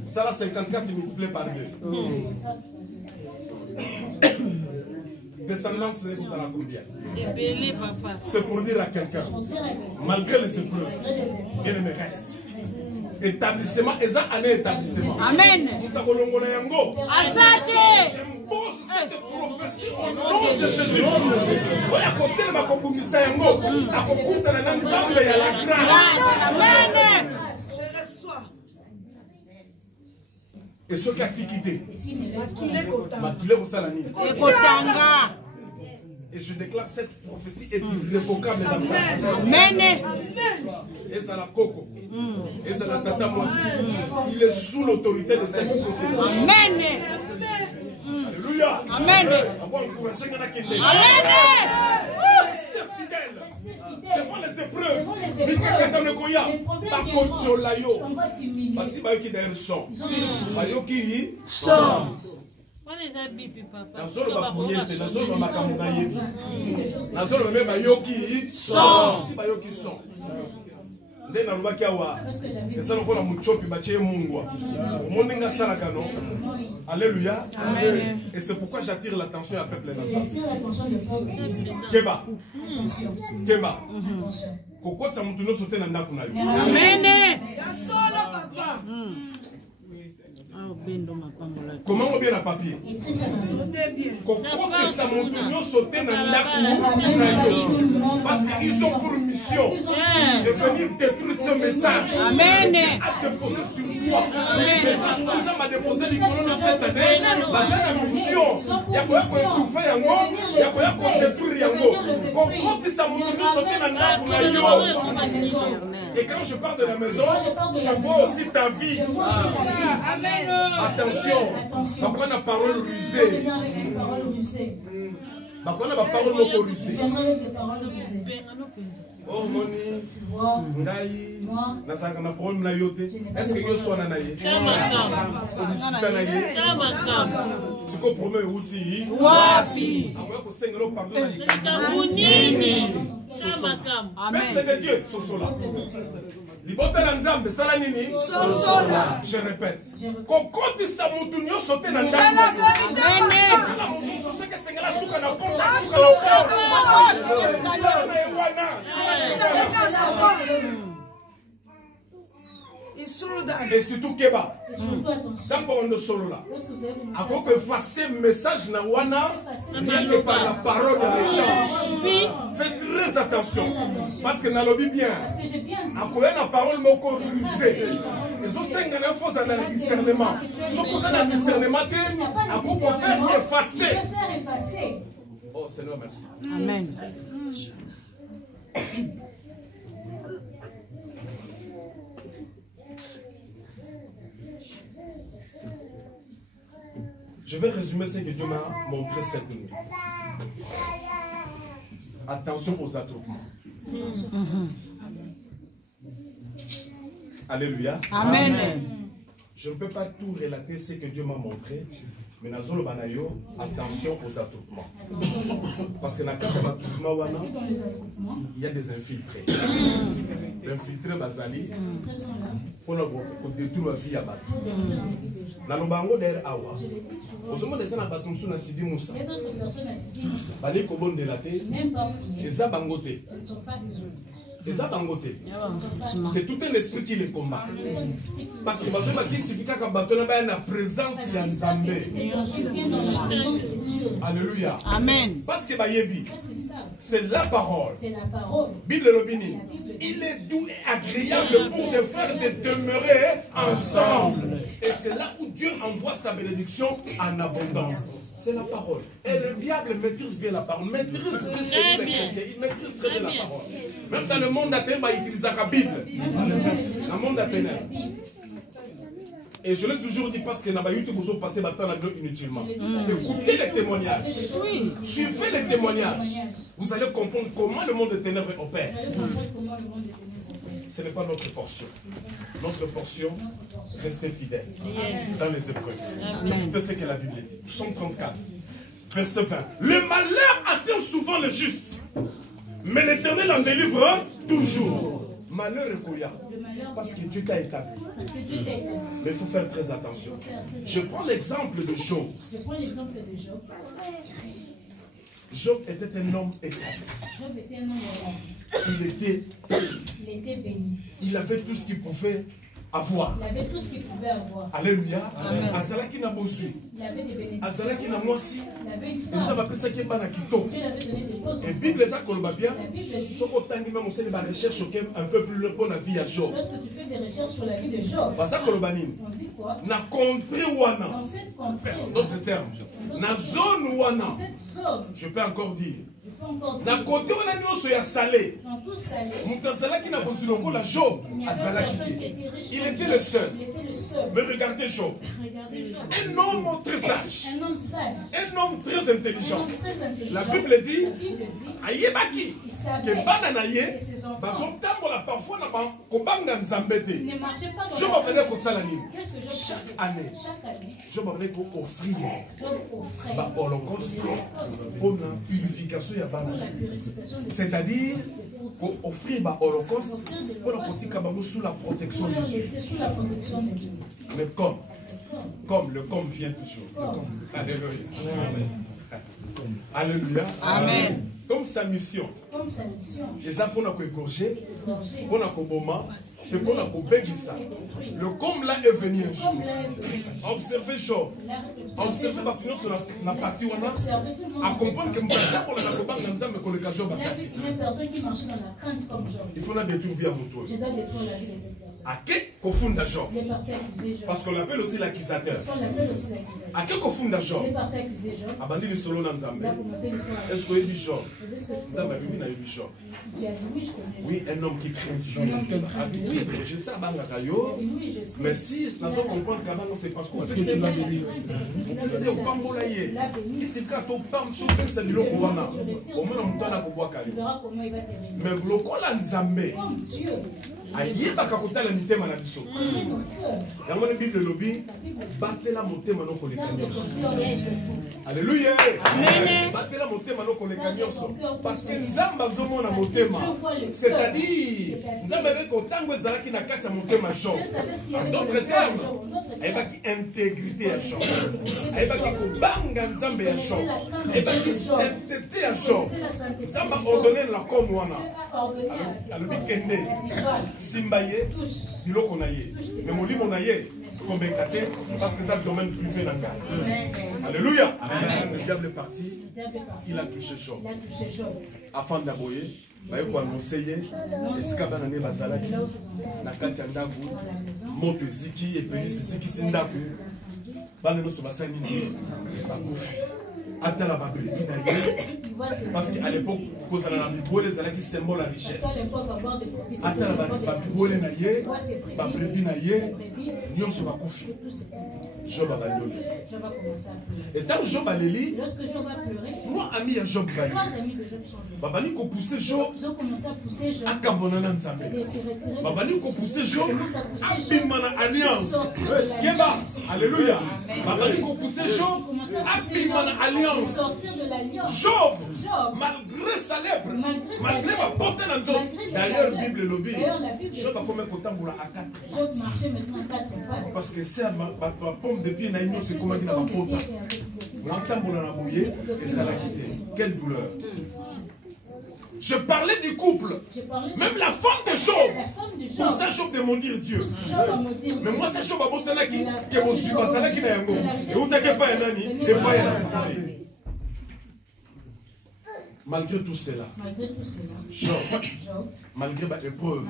Ça, là, 54 multiplié par 2. Descendance, ça a combien? C'est pour dire à quelqu'un, malgré les épreuves, il me reste. Établissement, et ça, année établissement. Amen. J'impose cette prophétie au nom de Jésus. À côté de ma communauté, à côté de la Nzambe, il y a la grâce. Amen. Et ceux qui ont quitté, et je déclare cette prophétie est irrévocable dans ma vie. Amen. Et ça la coco. Et ça la tata moissi. Il est sous l'autorité de cette prophétie. Amen. Alléluia. Amen. Amen. Restez fidèles. Devant les épreuves. Alléluia. Et c'est pourquoi j'attire l'attention à peuple national. Keba. Keba. Kokota mutu no sote na ndaku na yo. Amen. Comment on bien la papier? Kokota sa mutu no sote na ndaku na yo. Parce qu'ils ont pour mission de venir détruire ce message. Amen. À déposer sur toi. Le message comme ça m'a déposé du corona cette année. Basé la mission. Il y a quoi pour étouffer yango. Il y a quoi pour détruire yango. Kokota sa mutu no sote na ndaku na yo. Et quand je parle de la maison, je vois aussi ta vie. Amen. Attention, on a parole rusée. On a parole rusée. Oh moni, ngai, nasaka na parole na yote. Est-ce que yo swana na ye? Onisita na ye. C'est quoi problème outil? Wapi. Après ko sengelo pardon na Unini. Peuple de Dieu, sosola. Libota na Nzambe sala nini? Sosola. Je répète. Kokoti sa mutu nyo sote na ndani. Amen. La mutu soseke sengela suka na porta. Et surtout Keba. D'abord on ne solo là. À quoi que effacer message na wana rien que par la parole de l'échange. Faites très attention parce que na lobby bien. À quoi la parole moko rusée. Les autres cinq na faux dans le discernement. Ce qu'on a dans le discernement à quoi pour faire effacer. Oh Seigneur merci. Amen. Je vais résumer ce que Dieu m'a montré cette nuit. Attention aux attroupements. Alléluia. Amen. Je ne peux pas tout relater ce que Dieu m'a montré, mais Nazolo Banayo, attention aux attroupements. Parce que il y a des infiltrés. L'infiltré Bazali, pour détruire la vie à Batou. Dans le bango d'air Awa, aux hommes des Anabatumsu na Sidi Moussa, Bali Kobon de la Té, les Abangote. C'est tout un esprit qui les combat. Parce que qui signifie qu'à la présence de Nzambé. Alléluia. Amen. Parce que c'est la parole. Bible Lobini. Il est doux et agréable pour des frères de demeurer ensemble. Et c'est là où Dieu envoie sa bénédiction en abondance. C'est la parole. Et le diable maîtrise bien la parole. Maîtrise plus que les chrétiens. Il maîtrise très bien la parole. Même dans le monde d'Athènes, il utilise la Bible. Dans le monde d'Athènes. Et je l'ai toujours dit parce que dans YouTube, vous passez votre temps inutilement. Écoutez les témoignages. Suivez les témoignages. Vous allez comprendre comment le monde des ténèbres opère. Ce n'est pas notre portion. Notre portion, restez fidèles dans les épreuves. Écoutez ce que la Bible dit. Psaume 34, verset 20. Le malheur atteint souvent le juste, mais l'Éternel en délivre toujours. Malheur et Koya. Parce que Dieu t'a établi. Mais il faut faire très attention. Je prends l'exemple de Job. Job était un homme établi. Il était béni. Il avait tout ce qu'il pouvait avoir. Il avait tout ce qu'il pouvait avoir. Alléluia. Azalaki na bosu. Il avait des bénédictions. Azalaki na mwasi. Il avait une femme. Dieu l'avait donné des choses. Et Bible ça qu'on va bien. Ce qu'on t'a dit même on va recherche un peu plus le bon avis à Job. Lorsque tu fais des recherches sur la vie de Job. Parce que on dit quoi? Na contrée wana. Dans cette contrée. D'autres termes. Na zone wana. Dans cette zone. Je peux encore dire. Na côté on a mis ya salé. Dans tout salé. Mutazala qui n'a pas su encore la Job. Il était le seul. Mais regardez Job. Un homme très sage. Un homme sage. Un homme très intelligent. La Bible dit ayebaki que bananaye bazotambola parfois na kobanga nzambete. Ne marchez pas dans Job appelait ko salani. Chaque année. Job appelait ko offrir. Ba holocauste pour la purification ya bananaye. C'est-à-dire pour offrir ba holocauste pour la politique sous la protection de Dieu. Mais comme le comme vient toujours. Alléluia. Alléluia. Amen. Comme sa mission. Les a pour nous égorger, pour nous koboma, et pour nous kobegisa. Le comme là est venu un jour. Observez Job. Observez Baptino sur la partie où on a. À comprendre que nous avons pour la kobanga nous avons que le Job a sorti. Il y a une personne qui marche dans la crainte comme Job. Il faut la détruire via moto. Je dois détruire la vie de cette personne. À qui confunda Job? Il est parti accuser Job. Parce qu'on l'appelle aussi l'accusateur. Parce qu'on l'appelle aussi l'accusateur. À qui confunda Job? Il est parti accuser Job. Abandonne le solo dans Zambé. Est-ce que tu Job? Zambé a eu Job. Tu as dit oui, je connais Job. Oui, un homme qui craint Dieu. Oui, je sais Abangakayo. Mais si nous allons comprendre qu'avant c'est parce qu'on sait la béni. C'est au Pambolaye. Ici, quand on parle, tout c'est le Rwanda. Au moins, on donne à Kobwakali. Tu verras comment il va t'aimer. Mais le Kola Nzambé. Comme Dieu. Ayeba kakota la mitema na biso. Connais nos cœurs. Yango na Bible lobi batela motema no koleka nyonso. Alléluia. Amen. Batela motema no koleka nyonso. Parce que Nzamba zomona motema. C'est-à-dire Nzamba avec otango ezalaki na kati ya motema Job. En d'autres termes, ayebaki intégrité ya Job. Ayebaki kobanga Nzambe ya Job. Ayebaki sainteté ya Job. Nzamba ordonné la comme wana. Alobi kende. Simbaye, biloko na ye. Mais molimo na ye, kombekate, parce que ça le domaine privé dans le Alléluia. Le diable est parti, il a touché Job. Afin d'aboyer, il a conseillé, esika bana ne bazalaki, na kati ya ndaku, moto ziki, et puis ziki sindaku, bana no sobasani ni, bakufi. Atala babeli na ye. Parce qu'à l'époque, cause la bibole ezalaki symbole la richesse. Atala babibole na ye, babeli na ye, nyonso bakufi. Job a baloli. Et tant Job a leli, lorsque Job a pleuré, 3 amis à Job bali. 3 amis de Job sont venus. Babani ko pousser Job Ils ont commencé à pousser Job. akabonana nzambe Et se retirer. babandi kopousse Job Ils commencent à pousser Job. abima na alliance Sortir de l'alliance. keba alléluia babandi kopousse Ils Job commencent à pousser abima na Job. alliance Sortir de l'alliance. Job Job. malgré sa lèvre Malgré sa malgré lèvre. babote na nzoto Malgré les d'ailleurs lèvres. bible elobi D'ailleurs, la Bible Job dit- akomi kotambola à 4 Job marchait maintenant à 4 pas. parce que c'est pomme de pied na ye nyonso ekomaki na bapota mwatambola na boye ezalaki te quelle douleur. Je parlais du couple. Même la femme de Job. Pour ça, Job de maudire Dieu. Mais moi, c'est Job à Bossanaki. Que vous suivez, Basalaki na yango. Et vous n'avez pas un ani. Et pas un ani. Malgré tout cela, Job, malgré les épreuves,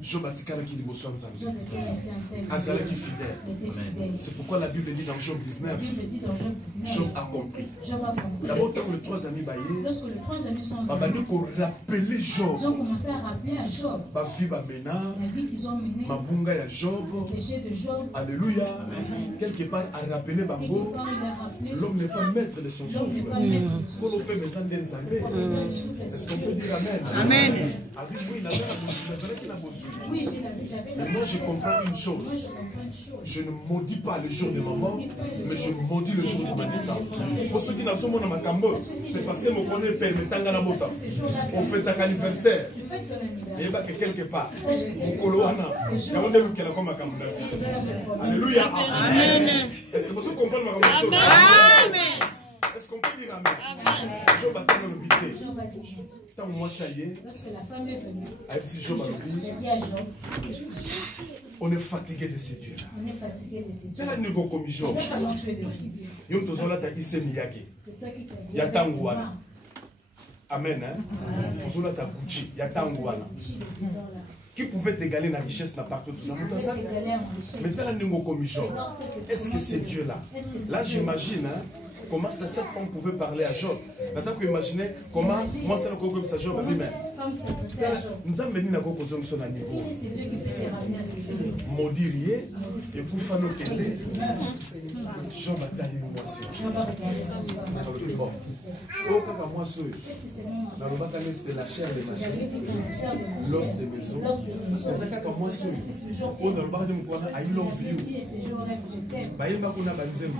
Job a dit qu'il y a Azalaki fidèle. C'est pourquoi la Bible dit dans Job 19, Job a compris. D'abord, quand les trois amis sont venus pour rappeler Job, ils ont commencé à rappeler à Job la vie qu'ils ont menée, le péché de Job. Alléluia. Quelque part, à rappeler Bango, l'homme n'est pas maître de son souffle. Est-ce qu'on peut dire Amen? Amen. Oui, mais moi je comprends une chose. Je ne maudis pas le jour de ma mort, mais je maudis le jour de ma naissance. Pour ceux qui n'ont pas mon macambo, c'est parce que mon connaît père me tanga la bota. On fait un anniversaire. Et bah que quelque part, mon coloana, il y a un élu qui a comme macambo. Alléluia. Amen. Est-ce que vous comprenez ma macambo? Amen. Est-ce qu'on peut dire Amen? Job a tellement l'obité. Tant moi ça y est. Lorsque la femme est venue, Avec si Job a elle a dit à Job, on est fatigué de ces dieux-là. on est fatigué de ces dieux. Tala niveau comme Job. Comment tu es devenu? Yon tozola ta isemi yake. C'est toi qui t'as dit. Ya tangu wana. Amen. Tozola ta buchi. Ya tangu wana. Qui pouvait t'égaler dans la richesse n'a partout tout ça. Mais tala niveau comme Job. Est-ce que ces dieux-là? Là j'imagine comment cette femme pouvait parler à Job. Dans ça que imaginez comment moi c'est le coco de Job lui-même. Nous avons venu à cause de son niveau. Maudirier et Koufano Kende. Job a tali une bon. Oh kaka moi seul. Dans le bataille c'est la chair des machines. L'os des maisons. C'est ça kaka moi seul. Oh dans le bar de Mkwana I love you. Bah il m'a qu'on a banzem.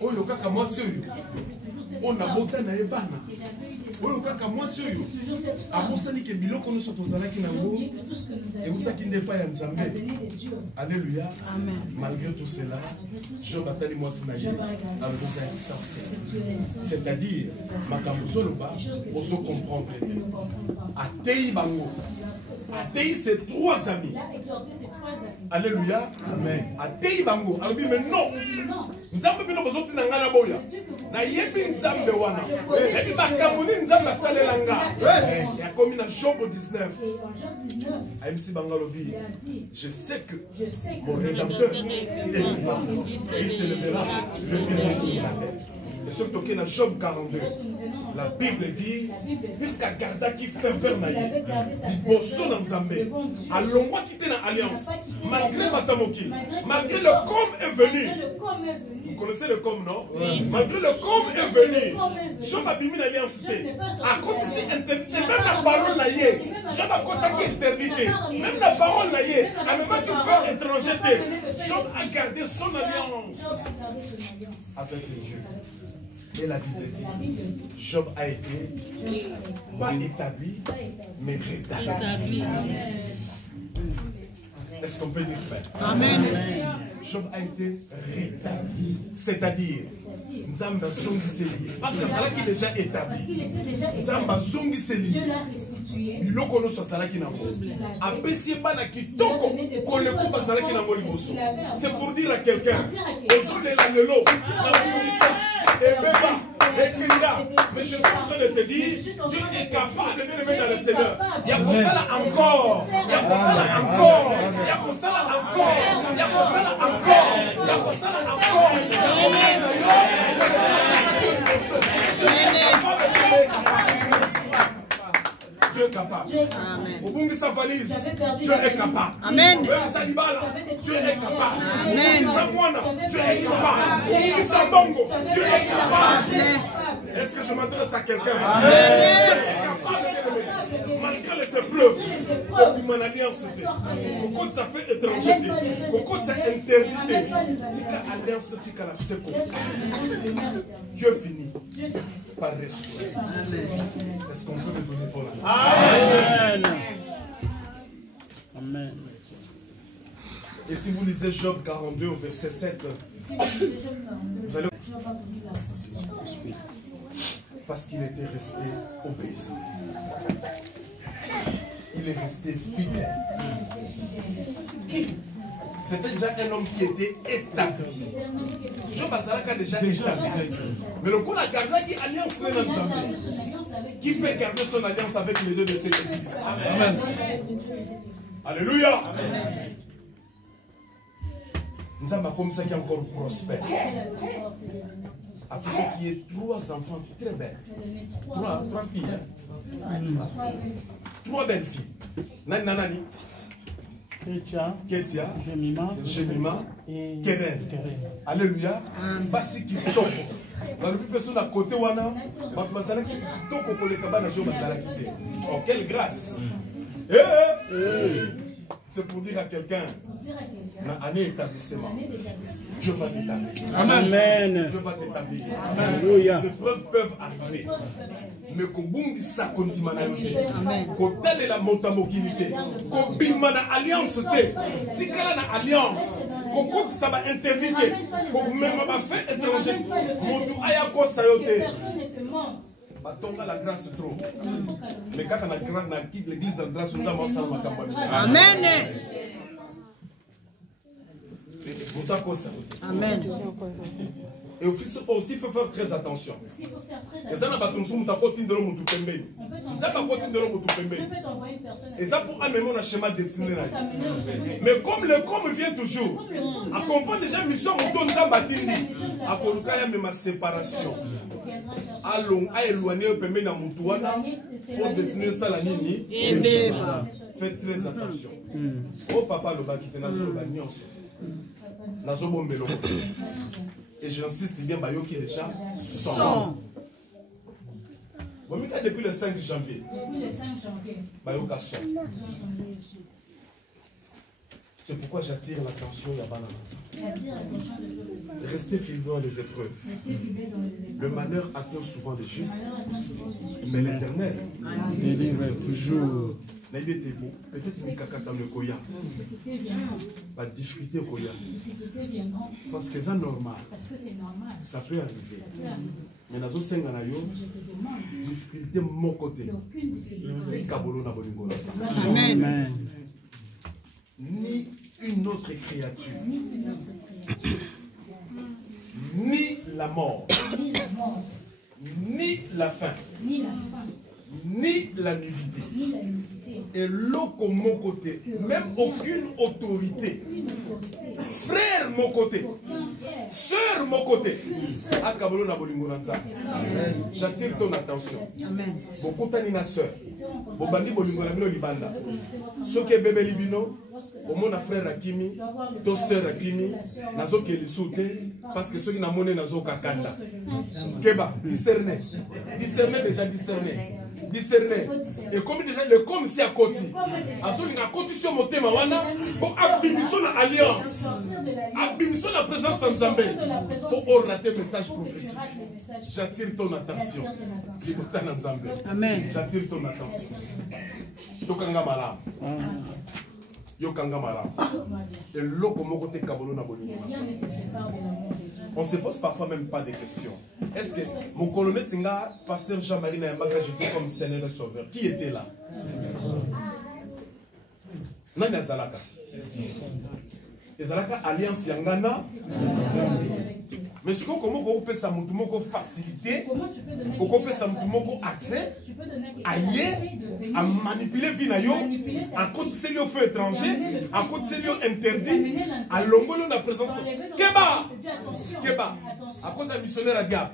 Oyo kaka mwasi oyo on a bota na ebana oyo kaka mwasi oyo abosani ke biloko nyonso tozalaki nango eutaki nde epai ya nzambe. Alléluia. Malgré tout cela, Job atali mwasi na ye alobozaki sincère, c'est-à-dire makambo zoloba ozo comprendre atei bango. Atei ses trois amis. Alléluia. Amen. Atei bango. Albi mais non. Nzambe bino bozoti na ngana boya. Na yebi nzambe wana. Ebi bakamuni nzambe asalela nga. Ya komi na Job 19. Aimsi bangalo bi. Je sais que mon rédempteur est vivant. Et il se lèvera le dernier sur la terre. Et ce toqué dans Job 42, la Bible dit, puisqu'à garda qui fait vers naïe, il bosso dans Zambé, à l'ombre qui était dans l'alliance, malgré Matamoki, malgré le com est venu. Vous connaissez le com, non? Oui. Malgré le com est venu, Job a bimi l'alliance. À côté si interdité, même la parole naïe, Job a côté qui est interdité, même la parole naïe, à même qui fait étranger, Job a gardé son alliance avec Dieu. Et la Bible dit, Job a été pas établi, mais rétabli. Est-ce qu'on peut dire frère? Amen. Job a été rétabli. C'est-à-dire, Nzamba Zongi Seli. Parce que c'est là qui est déjà établi. Nzamba Zongi Seli. Dieu l'a restitué. Il a connu son salaire qui n'a pas. Apesi bana kitoko koleko ba salaire qui n'a pas liboso. C'est pour dire à quelqu'un, ozolela lelo, na bimisa, et beba, et kinga. Mais je suis en train de te dire, Dieu est capable de me mettre dans le Seigneur. Il y a comme ça encore. Il y a comme ça encore. Il y a comme ça encore. Il y a comme ça encore. Il y a comme ça encore. Dieu est capable. capable. Amen. Au bout de sa valise, perdu tu la es valise. capable. Amen. Même Salibala, tu es capable. Amen. Isamoana, tu es capable. Isabongo, tu es capable. Est-ce que je m'adresse à quelqu'un? Malgré les épreuves, comme mon alliance, pourquoi ça fait étrangeté, pourquoi ça interdité, tika alliance, tika la seconde. Dieu finit par restaurer. Est-ce qu'on peut me donner pour la Amen. Amen. Et si vous lisez Job 42 au verset 7, vous allez... Parce qu'il était resté obéissant. Il est resté fidèle. C'était déjà un homme qui était établi. Job Azalaka déjà établi. Mais le coup, la garde qui alliance qui peut garder son alliance avec les deux de ses églises. Amen. Alléluia. Amen. Nous avons comme ça qui est encore prospère. Après ça, qui est 3 enfants très belles. 3 filles. 3 belles filles. Nani. Ketia, Jemima, Keren. Alléluia. Basi kitoko. Dans le plus personne à côté wana, basala ki kitoko pour les cabana jo basala kité. Oh, quelle grâce. C'est pour dire à quelqu'un, dans l'année établissement, Dieu va t'établir. Amen. Dieu va t'établir. Alléluia. Les épreuves peuvent arriver. Mais qu'on bouge ça contre l'humanité. Qu'on telle la montamokinité. Qu'on bimma na alliance. Si qu'elle a une alliance, qu'on compte ça va interdire. Qu'on même va faire étranger. Mon ayako sayote. Batonga la grâce trop. Mais quand on a grâce dans l'église de grâce, nous avons ça dans ma campagne. Amen. Amen. Et aussi, il faut faire très attention. Et ça, et ça pour amener un schéma destiné. Mais comme le com vient toujours, accompagne déjà mission à Kolukaya même ma séparation. Allons à éloigner au paiement à Moutouana pour dessiner ça la nini. Faites très attention. Oh papa le baki le bagnos. Nazo bombelo. Et j'insiste bien bayoki déjà 100. Bon, depuis le 5 janvier. Bayoka 100. C'est pourquoi j'attire l'attention Yabana. Restez fidèles dans les épreuves. Le malheur atteint souvent les justes, mais l'éternel délivre toujours. Peut-être que Kakata le Koya. Pas de difficulté au Koya. Parce que c'est normal. Ça peut arriver. Mais dans ce difficulté de mon côté. Amen. Ni une autre créature, ni la mort, ni la faim, ni la nudité, et l'eau comme mon côté, même aucune autorité, frère mon côté, sœur mon côté, j'attire ton attention. Beaucoup de sœur, ceux qui bébé libino, au mon frère Akimi, ton sœur Akimi, nazo qui parce que ceux qui n'ont pas nazo kakanda. Keba, discerner déjà discerner. Et comme déjà le comme si à côté, à côté sur mon thème pour abîmer la alliance, abîmer la présence de Nzambé, pour rater le message prophétique. J'attire ton attention. Amen. J'attire ton attention. Yokanga malam. Yokanga malam. Et l'oko moko te kabolo na bolingo. On se pose parfois même pas des questions. Est-ce que mon colonel Tinga, pasteur Jean-Marie Nayambaka, Jésus comme Seigneur et Sauveur, qui était là? Nani Zalaka. Zalaka alliance yangana. Mais ce qu'on peut ça moko facilité, on peut ça moko accès, à manipuler vinayo, à côté de ces lieux étrangers, à côté de ces lieux interdits, à l'ongolo la présence. Keba, Keba. À cause d'un missionnaire à diable.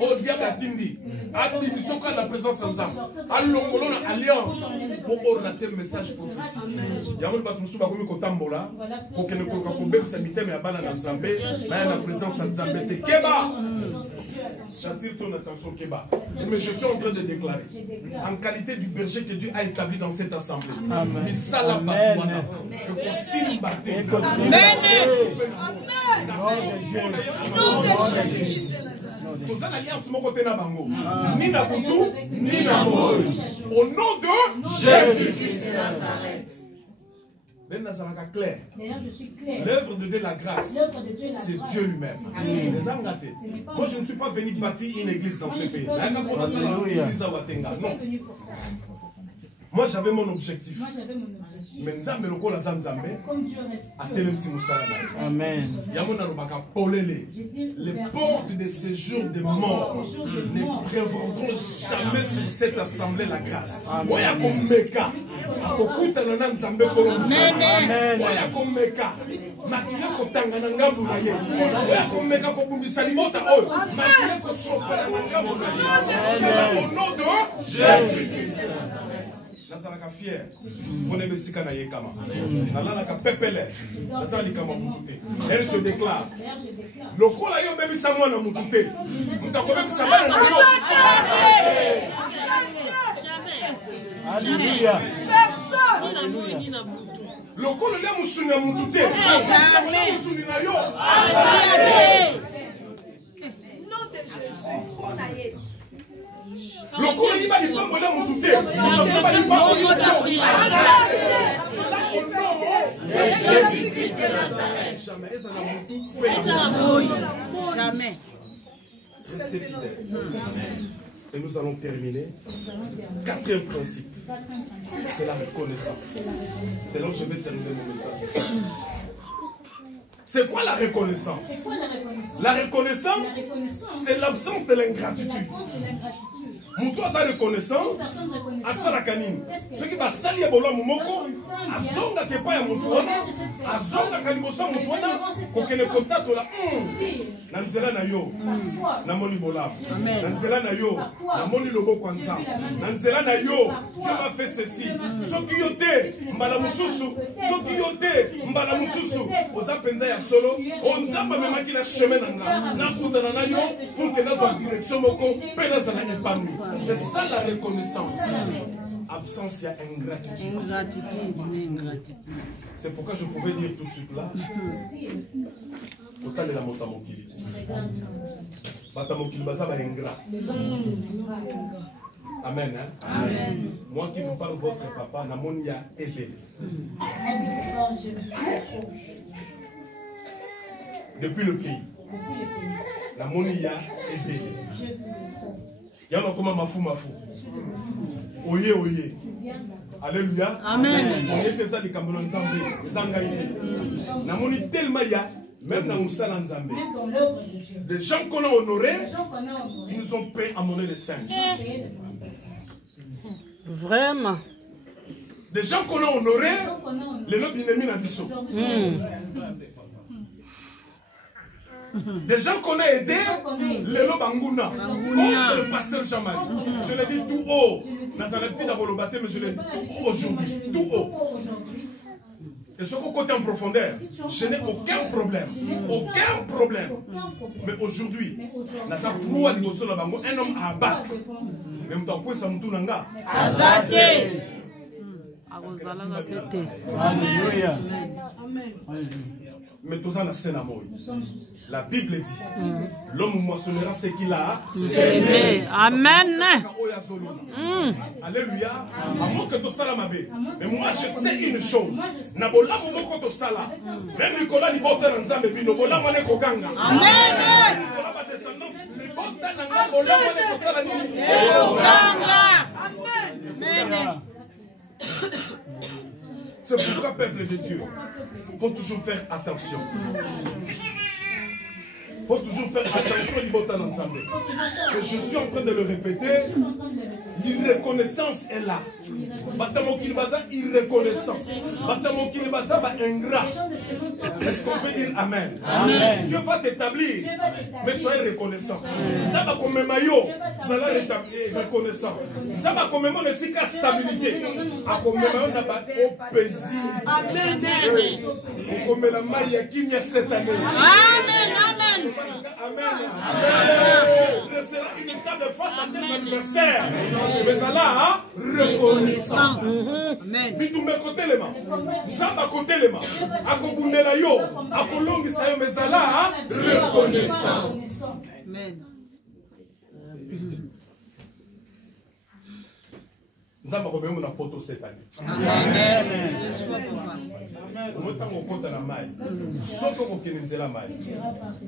Au diable à Tindi. À l'émission quand la présence en Zam. À l'ongolon alliance. Pour orater le message prophétique. Yamon Batmusu Bakomi Kotambola. Pour que ne Kokobeb Samite mais Abana Namzambé. Mais la présence en Zambé. Keba. J'attire ton attention, Keba. Mais je suis en train de déclarer, en qualité du berger que Dieu a établi dans cette assemblée, Misala Batouana, que Kosim Baté, nous avons l'alliance Mokote na Bango, ni na Boutou, ni na Moï. Au nom de Jésus-Christ de Nazareth. D'ailleurs, je suis clair. L'œuvre de Dieu, la grâce, c'est Dieu lui-même. Moi, je ne suis pas venu bâtir une église dans ce pays. Non. Moi, j'avais mon objectif. Mais nous avons le la Zanzambe. Amen. Les portes de séjour des morts ne prévaudront jamais sur cette assemblée la grâce. Au nom de Jésus. Nazalaka fier. On est mesika na yekama. Nazalaka pepele. Nazalika mamutute. Elle se déclare. Le ko la yo bebi sa mwana mutute. Mutako bebi sa bana na yo. Alléluia. Personne. Le ko le musuna mutute. Musuni na yo. Nom de Jésus. On a Jésus. Le cours il va pas me l'amouter. Jamais. Restez fidèles. Et nous allons terminer. Quatrième principe. C'est la reconnaissance. C'est là où je vais terminer mon message. C'est quoi la reconnaissance? La reconnaissance, c'est l'absence de l'ingratitude. Mutu asa reconnaissant asala kanini soki basali ya bolo moko azonga ke pa ya mutu wana azonga kalibosa mutu wana kokene kontato la na nzela na yo na moni bolafu na nzela na yo na moni loboko nzambe na nzela na yo Dieu m'a fait ceci soki yo te mbala mususu soki yo te mbala mususu oza penza ya solo onzamba memaki na chemin na nga na kutana na yo pour que dans une direction moko pe na zana épanoui. C'est ça la reconnaissance. Absence, il y a ingratitude. Ingratitude. C'est pourquoi je pouvais dire tout de suite là. Autant de la motamokili. Matamokili baza ba ingrat. Amen. Hein? Amen. Moi qui vous parle votre papa, Namonia Ebele. Depuis le pays. Namonia Ebele. Il y a encore mafou. Oye, oye. Alléluia. Amen. On était ça les Camerounais Nzambé. Zangaïté. Namoni tellement il y a, même dans Moussa Nzambé. Les gens qu'on a honorés, ils nous ont payé à monnaie de singe. Vraiment. Des gens qu'on a honorés, les noms d'ennemis n'abissent. Des gens qu'on a aidés, les lots Banguna, contre le pasteur Jamal. Je l'ai dit tout haut. Mais je l'ai dit tout haut aujourd'hui. Tout haut. Et ce côté en profondeur, je n'ai aucun problème. Aucun problème. Mais aujourd'hui, un homme à abattre. Même dans quoi ça me tourne en gars. Alléluia. Mais tout ça, la Bible dit l'homme moissonnera ce qu'il a semé. Amen. Alléluia. Amour que tout ça la mabé. Mais moi je sais une chose. Nabola moko to sala. Même Nicolas ni boter nzambe bino bola mane ko ganga. Amen. Nicolas ba descendance ni boter nanga bola mane ko sala ni. Amen. C'est pourquoi, peuple de Dieu, il faut toujours faire attention. faut toujours faire attention du botan ensemble. Et je suis en train de le répéter. L'irreconnaissance est là. Batamo Kilbaza, irreconnaissant. Batamo Kilbaza, ingrat. Est-ce qu'on peut dire Amen? Amen. Dieu va t'établir, mais soyez reconnaissant. Ça va comme maillot, ça va rétablir reconnaissant. Ça va comme on est stabilité. À comme on n'a pas paisible. Amen. Comme la maille qui y a cette année. Amen. Amen. Amen. Tu seras une table face à tes adversaires. Mais là, reconnaissant. Amen. Bitumbe côté les mains. Zamba côté les mains. Akobundela yo. Akolongi sayo mais là, reconnaissant. Amen. Nzamba ko bemu na poto cette année. Amen.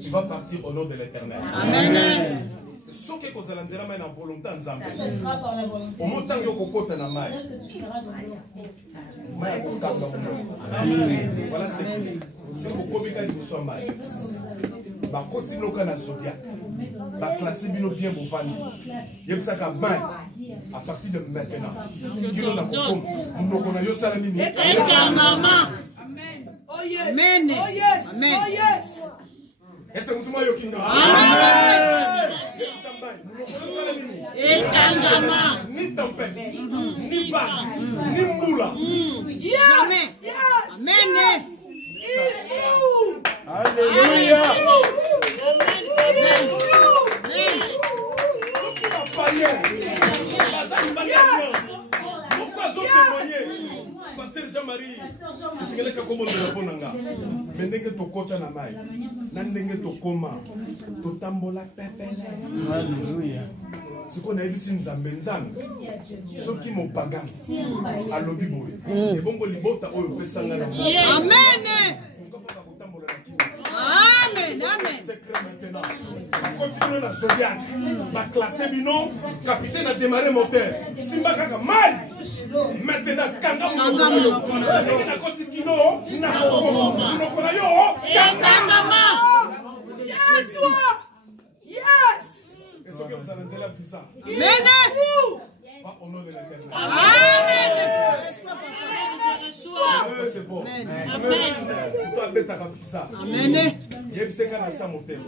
Tu vas partir au nom de l'Éternel. Amen. Ce que vous allez dire na volonté nzambe. Ça sera par la volonté. Au moment où vous côté na mai. Lorsque tu seras dans l'eau. Voilà c'est ce que vous communiquez de son mai. Ba continuer kana zodiac. Ba classer bino bien pour vendre. Yebsa ka mai. À partir de maintenant, kilo na kokom, nous na yo sala nini? Amen. Oh yes. Amen. Oh yes. Amen. Oh yes. Est-ce que vous m'avez kinga? Amen. Ni tempête, ni vague, ni moula. Yes. Yes. Amen. Alléluia. Amen. Pourquoi vous témoignez? Pasteur Jean-Marie, est-ce que vous avez répondu? Mais ndenge tokota na mai, na ndenge tokoma, totambola pepele. Alléluia. Ce qu'on a vu c'est nzambe nzambe. Ceux qui m'ont pagan, à l'obi boy. Et bongo libota o pesanga na. Amen. Amen, amen. Continuez la zodiac. Va classer bino. Capitaine a démarré moteur. Simba kaka mai. Maintenant, kanga mouno. Na koti kino. Na koko. Mouno kona yo. Kanga ma. Yes, yes. Est-ce que vous allez dire la visa? Amen. Va au nom de l'Éternel. Amen. C'est bon. Amen. Toi beta ka visa. Amen. Yebseka na sa motel.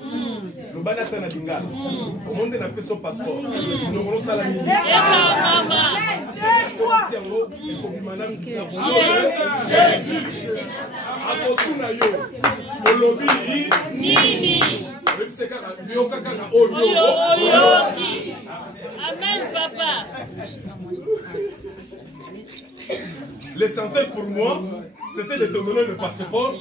Le banata na lingala. Au monde na peso passeport. Nous allons sala ni. Toi. Et kobimana visa. Jésus. Akotuna yo. Olobi nini. Yebseka yo kaka na oyo. Amen papa. L'essentiel pour moi, c'était de te donner le passeport.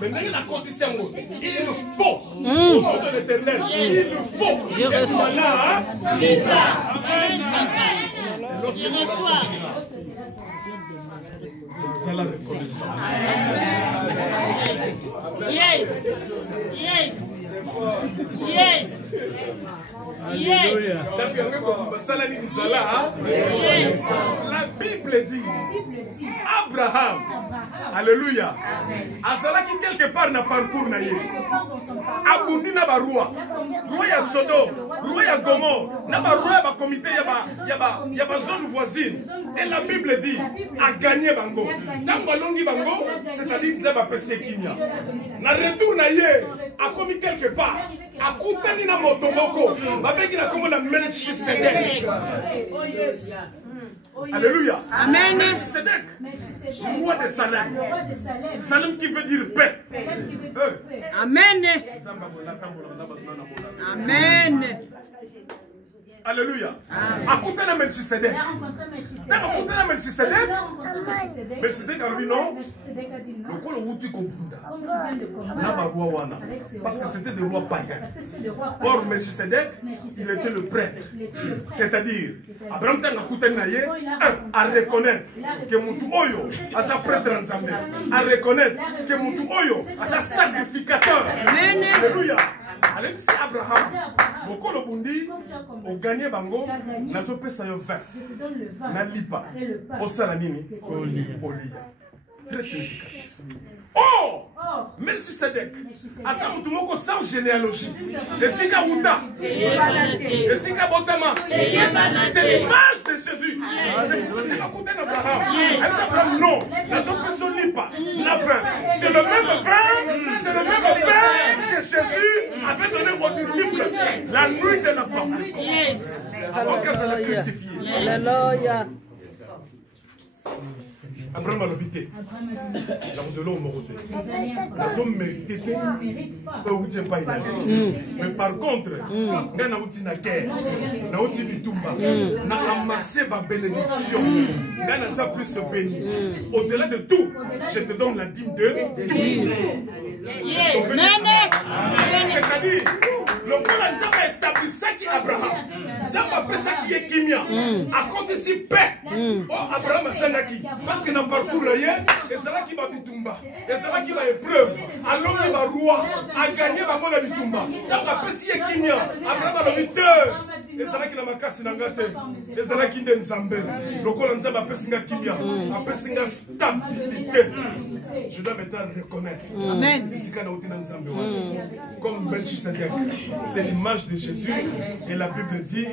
Mais dans la condition, il le faut. Au nom de l'Éternel, il le faut. Je reçois là. Lorsque c'est la reconnaissance. Yes. Yes. Yes. Alléluia. La Bible dit Abraham. Alléluia. Azalaki quelque part na parcours na ye. Abundi na barua. Roi ya Sodome, roi ya Gomorrhe, na barua ya ba comité ya ba zone voisine. Et la Bible dit a gagné bango. Tango longi bango, c'est-à-dire nzeba pese kinya. Na retour na ye, a commis quelque part. A koutani na motoboko. Babeki na komo na Melchisedek. Oh yes. Alléluia. Amen. Melchisedek, roi de Salem. Salem qui veut dire paix. Amen. Amen. Alléluia. Akouta na Melchisedek. Akouta na Melchisedek. Melchisedek a dit non. Le kolo wuti kobunda. Na barua wana. Parce que c'était des rois païens. Or Melchisedek, il était le prêtre. C'est-à-dire, Abraham tanga kuta na ye, à reconnaître que mutu oyo asa prêtre nzambe. À reconnaître que mutu oyo asa sacrificateur. Alléluia. Alléluia. Abraham. Mokolo bundi au gagné bango na so pesa yo vin na lipa osala nini olia très significatif. Or, Melchisedec, sans généalogie, Esika Wuta, Esika Botama, c'est l'image de Jésus. C'est pour ça que Abraham. Abraham, non, la personne n'est pas. C'est le même vin, c'est le même pain que Jésus avait donné aux disciples la nuit de la Pentecôte. Avant qu'elle l'a crucifié. Alléluia. Abraham a l'habité. La Roselo Moroté. La zone mérité. Mais par contre, il y a une guerre. Il y a une bitumba. Il y a amassé ma bénédiction. Il y a plus béni. Au-delà de tout, je te donne la dîme de tout. C'est-à-dire, le point là, nous avons établi ça qui est Abraham. Nous avons appelé ça qui est Kimia. À côté ici, paix. Oh, Abraham a Sangaki. Parce que dans le parcours là, et c'est là qui va bitumba. Et c'est là qui va épreuve. Alors qu'il va roi. A gagné ma mona bitumba. Nous avons appelé ça qui est Kimia. Abraham a l'habiteur. Et c'est là qu'il a ma casse n'angate. Et c'est là qu'il est Nzambe. Donc on a appelé ça Kimia. Appelé ça stabilité. Je dois maintenant reconnaître. Amen. Comme Melchisedec, c'est l'image de Jésus. Et la Bible dit,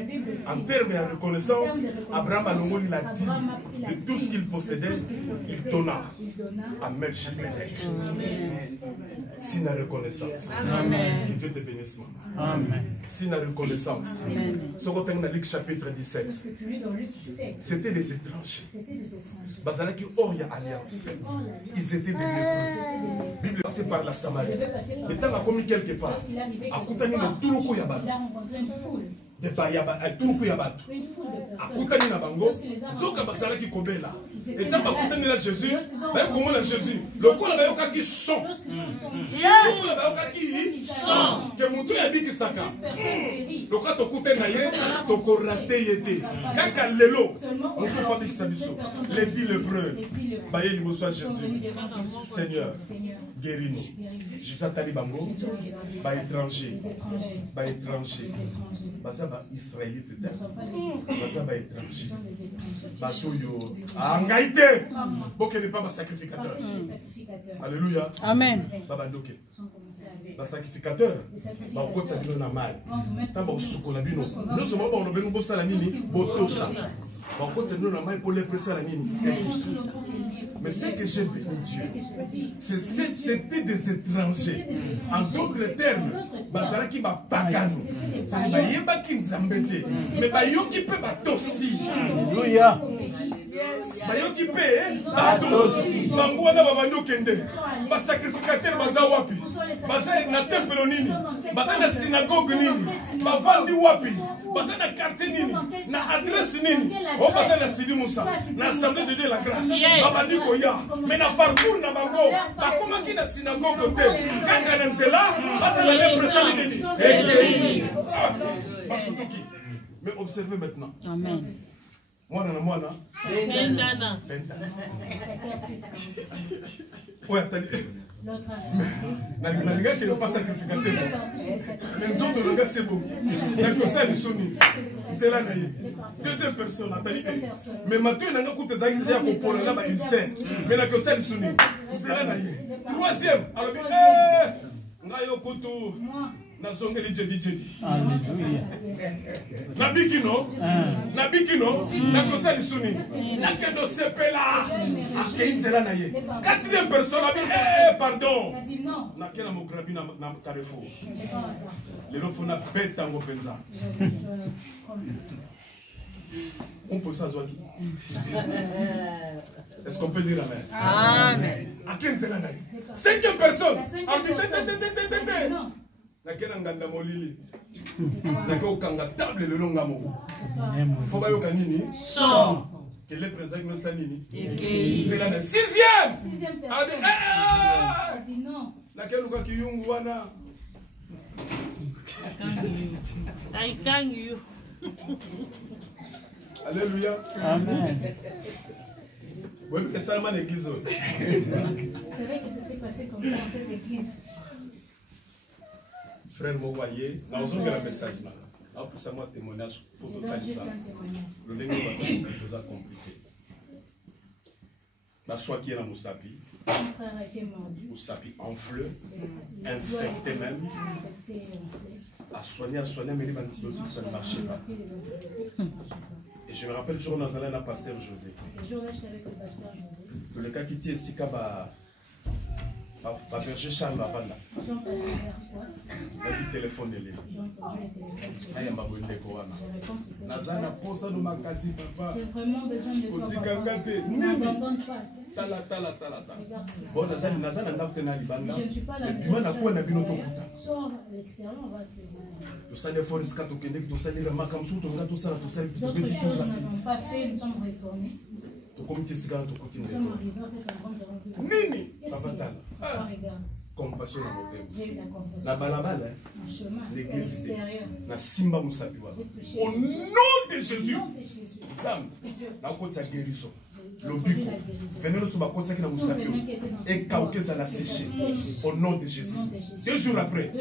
en termes de reconnaissance, Abraham a donné la dîme de tout ce qu'il possédait, il donna à Melchisedec. C'est la reconnaissance. Amen. Que Dieu te bénisse. Amen. C'est la reconnaissance. Ce qu'on a dans Luc chapitre 17, c'était des étrangers. Bazala qui hors y a alliance. Ils étaient des lépreux. La Bible passait par la Samarie. Le temps a commis quelque part. À Koutani de Touloukou Yabat. De Bayaba, à Touloukou Yabat. À Koutani na Bango. Zoka Bazala qui Kobela. Et tant à Koutani la Jésus. Ben comment la Jésus? Le coup là va qui sont. Le coup là va qui sont. Que mon Dieu a dit que ça quand. Le cas to Koutani na ye, to koraté yete. Kaka lelo. On peut faire que ça biso. Les 10 lépreux. Baye li bonsoir Jésus. Seigneur. Guéris-nous. Jésus a tali bango. Ba étranger. Ba étranger. Basa ba israélite. Basa ba étranger. Bato yo. Angaïté. Boke n'est pas ma sacrificateur. Alléluia. Amen. Baba doke. Ba sacrificateur. Ba okotsa bino na mai. Tamba osukola bino. Nous sommes ba onobenu bosala nini botosa. Ba okotsa bino na mai pour les presser la nini. Mais ce que j'ai béni Dieu, c'était des étrangers. En d'autres termes, Bazala qui va pagano. Ça va y être qui nzambete. Mais bayo qui peut batosi. Alléluia. Bayo qui peut batosi. Bangwana babando kende. Ba sacrificateur baza wapi. Baza na temple nini. Baza na synagogue nini. Ba vandi wapi. Baza na quartier nini. Na adresse nini. O baza na Sidi Moussa. Na assemblée de Dieu la grâce. Babandi koya. Mais na parcours na bango. Ba koma ki na synagogue te. Kaka na nzela. Bata na le presser nini. Basutuki. Mais observez maintenant. Amen. Mwana. Pendana. Ouais, Naliga qui n'est pas sacrificateur. Mais nous autres, le gars, c'est bon. Il y a que ça, du soni. C'est là, deuxième personne, Nathalie. Mais maintenant, il y a un coup de zaïk, il y a un coup de zaïk, il sait. Mais il y a que ça, du soni. C'est là, troisième, alors, Ngayo Koto, Nasongeli Jedi. Alléluia. Nabikino, Nakosa Lissuni, Nakedo Sepela, Akeïnzela Naye. Quatrième personne a dit, pardon. Nakela Mokrabi na Carrefour. Les lofona bête tango penza. On peut s'asseoir. Est-ce qu'on peut dire amen? Amen. Akeïnzela Naye. Cinquième personne. Nakena nganda molili. Nakeo kanga table le longa moko. Faut ba yoka nini? Son. Que les présents me sanini. C'est la sixième. Personne. A dit non. Laquelle ou qui yungu wana? Aikangu. Alléluia. Amen. Oui, mais c'est seulement l'église. C'est vrai que ça s'est passé comme ça dans cette église. Frère, vous voyez, dans un message, c'est un témoignage pour totaliser ça. Le lingue va être compliqué. La soit qui est dans Moussapi, frère a été mordu. Vous savez, enflé, infecté même. À soigner, mais les antibiotiques, ça ne marchait pas. Et je me rappelle, toujours dans un pasteur José. Ce jour-là, j'étais avec le pasteur José. Le cas qui était ici, berger Charles Bavanda. Ils sont passés vers Poisse. Il a dit téléphone de l'île. J'ai entendu le téléphone. J'ai vraiment besoin de toi. Ne m'abandonne pas. Bon, je ne suis pas là. Sors à l'extérieur, on va se voir. D'autres choses nous n'avons pas fait, nous sommes retournés. Nous sommes arrivés à cet endroit, nous avons vu. Compassion j'ai eu la compassion. na balabala l'église extérieure na simba musabi wa au nom de Jésus Sam na kotsa guérison lobiko venez so ba kotsa kina musabi et kaukeza la séché au nom de Jésus 2 jours après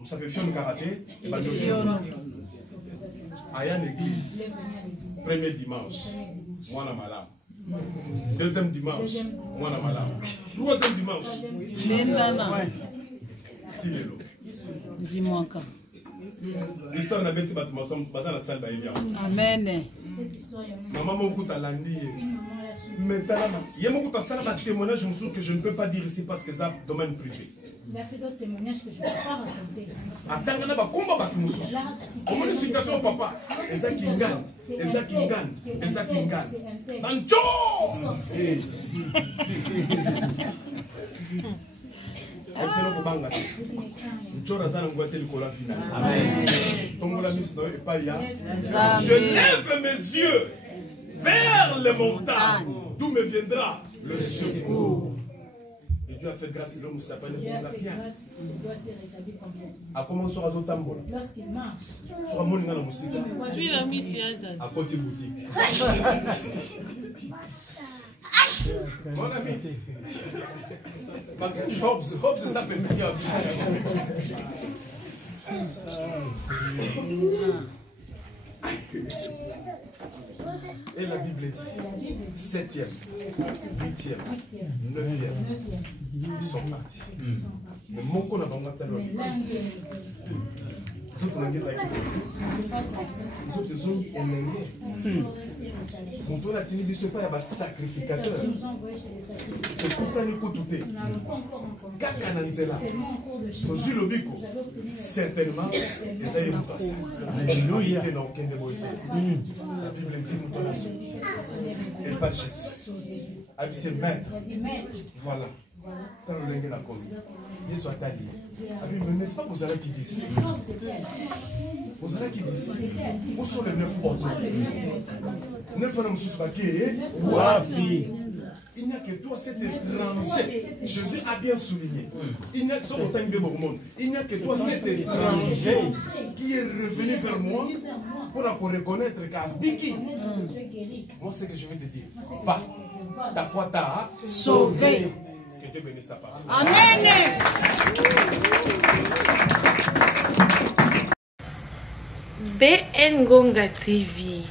musabi fion karaté et ba aya l'église premier dimanche moi na malam. Deuxième dimanche, moi na malam. Troisième dimanche, dis-moi quand. L'histoire n'a pas été battue ensemble, basée dans la salle d'Aïlia. Amen. Maman m'a dit lundi. Maintenant, il y a beaucoup de témoignages que je ne peux pas dire ici parce que c'est un domaine privé. Il a fait d'autres témoignages que je ne peux pas raconter ici. Attends, combat battu mon souci. Comment une situation papa? Et ça qui gagne, et ça qui gagne, et ça qui gagne. Bancho! Je lève mes yeux vers les montagnes, d'où me viendra le secours. Et Dieu a fait grâce, l'homme s'appelle le bien. À comment sera ton tambour? Lorsqu'il marche, Tu l'as mis ici à côté boutique. Mon ami, Hobbes, c'est ça fait meilleur. Et la Bible dit 7e, 8e, 9e, ils sont partis. Mais mon qu'on a pas monté nous autres on a des acquis. Nous autres sont élèves. Quand on a tenu biso pas il y a sacrificateur. Écoute ni koutouté. Kaka nanzela. Dans le bico certainement les aïeux passent. Alléluia. La Bible dit nous connaissons. Et pas Jésus. Avec ses maîtres. Voilà. Dans le lingue la commune. Il soit allié. Mais n'est-ce pas que vous allez qui disent? Vous allez qui disent? Où sont les 9 autres? 9 hommes sous paquet. Il n'y a que toi, cet étranger. Jésus a bien souligné. Il n'y a que toi, il n'y a que toi, cet étranger qui est revenu vers moi pour reconnaître qu'Asbiki. Moi, c'est ce que je vais te dire. Va. Ta foi t'a sauvé. Que Dieu bénisse sa parole. Amen. BN Ngonga TV.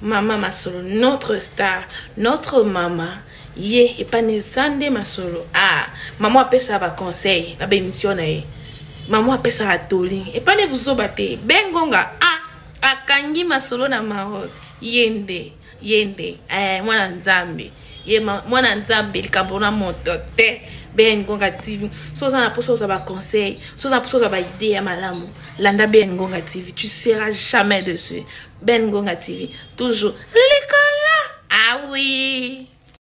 Maman Masolo, notre star, notre maman. Ye, et pas ne sande Masolo. Ah, maman appelle ça va conseil, la bénédiction na ye. Maman appelle ça à toli. Et pas ne vous obate. BN Ngonga, ah, akangi Masolo na Maroc. Yende, mwana nzambe. Ye mwana nzambe likambo na motote. BN Ngonga TV. Soza na poso za ba conseil, soza na poso za ba idée ya malamu. Landa BN Ngonga TV, tu seras jamais dessus. BN Ngonga TV, toujours l'école là. Ah oui.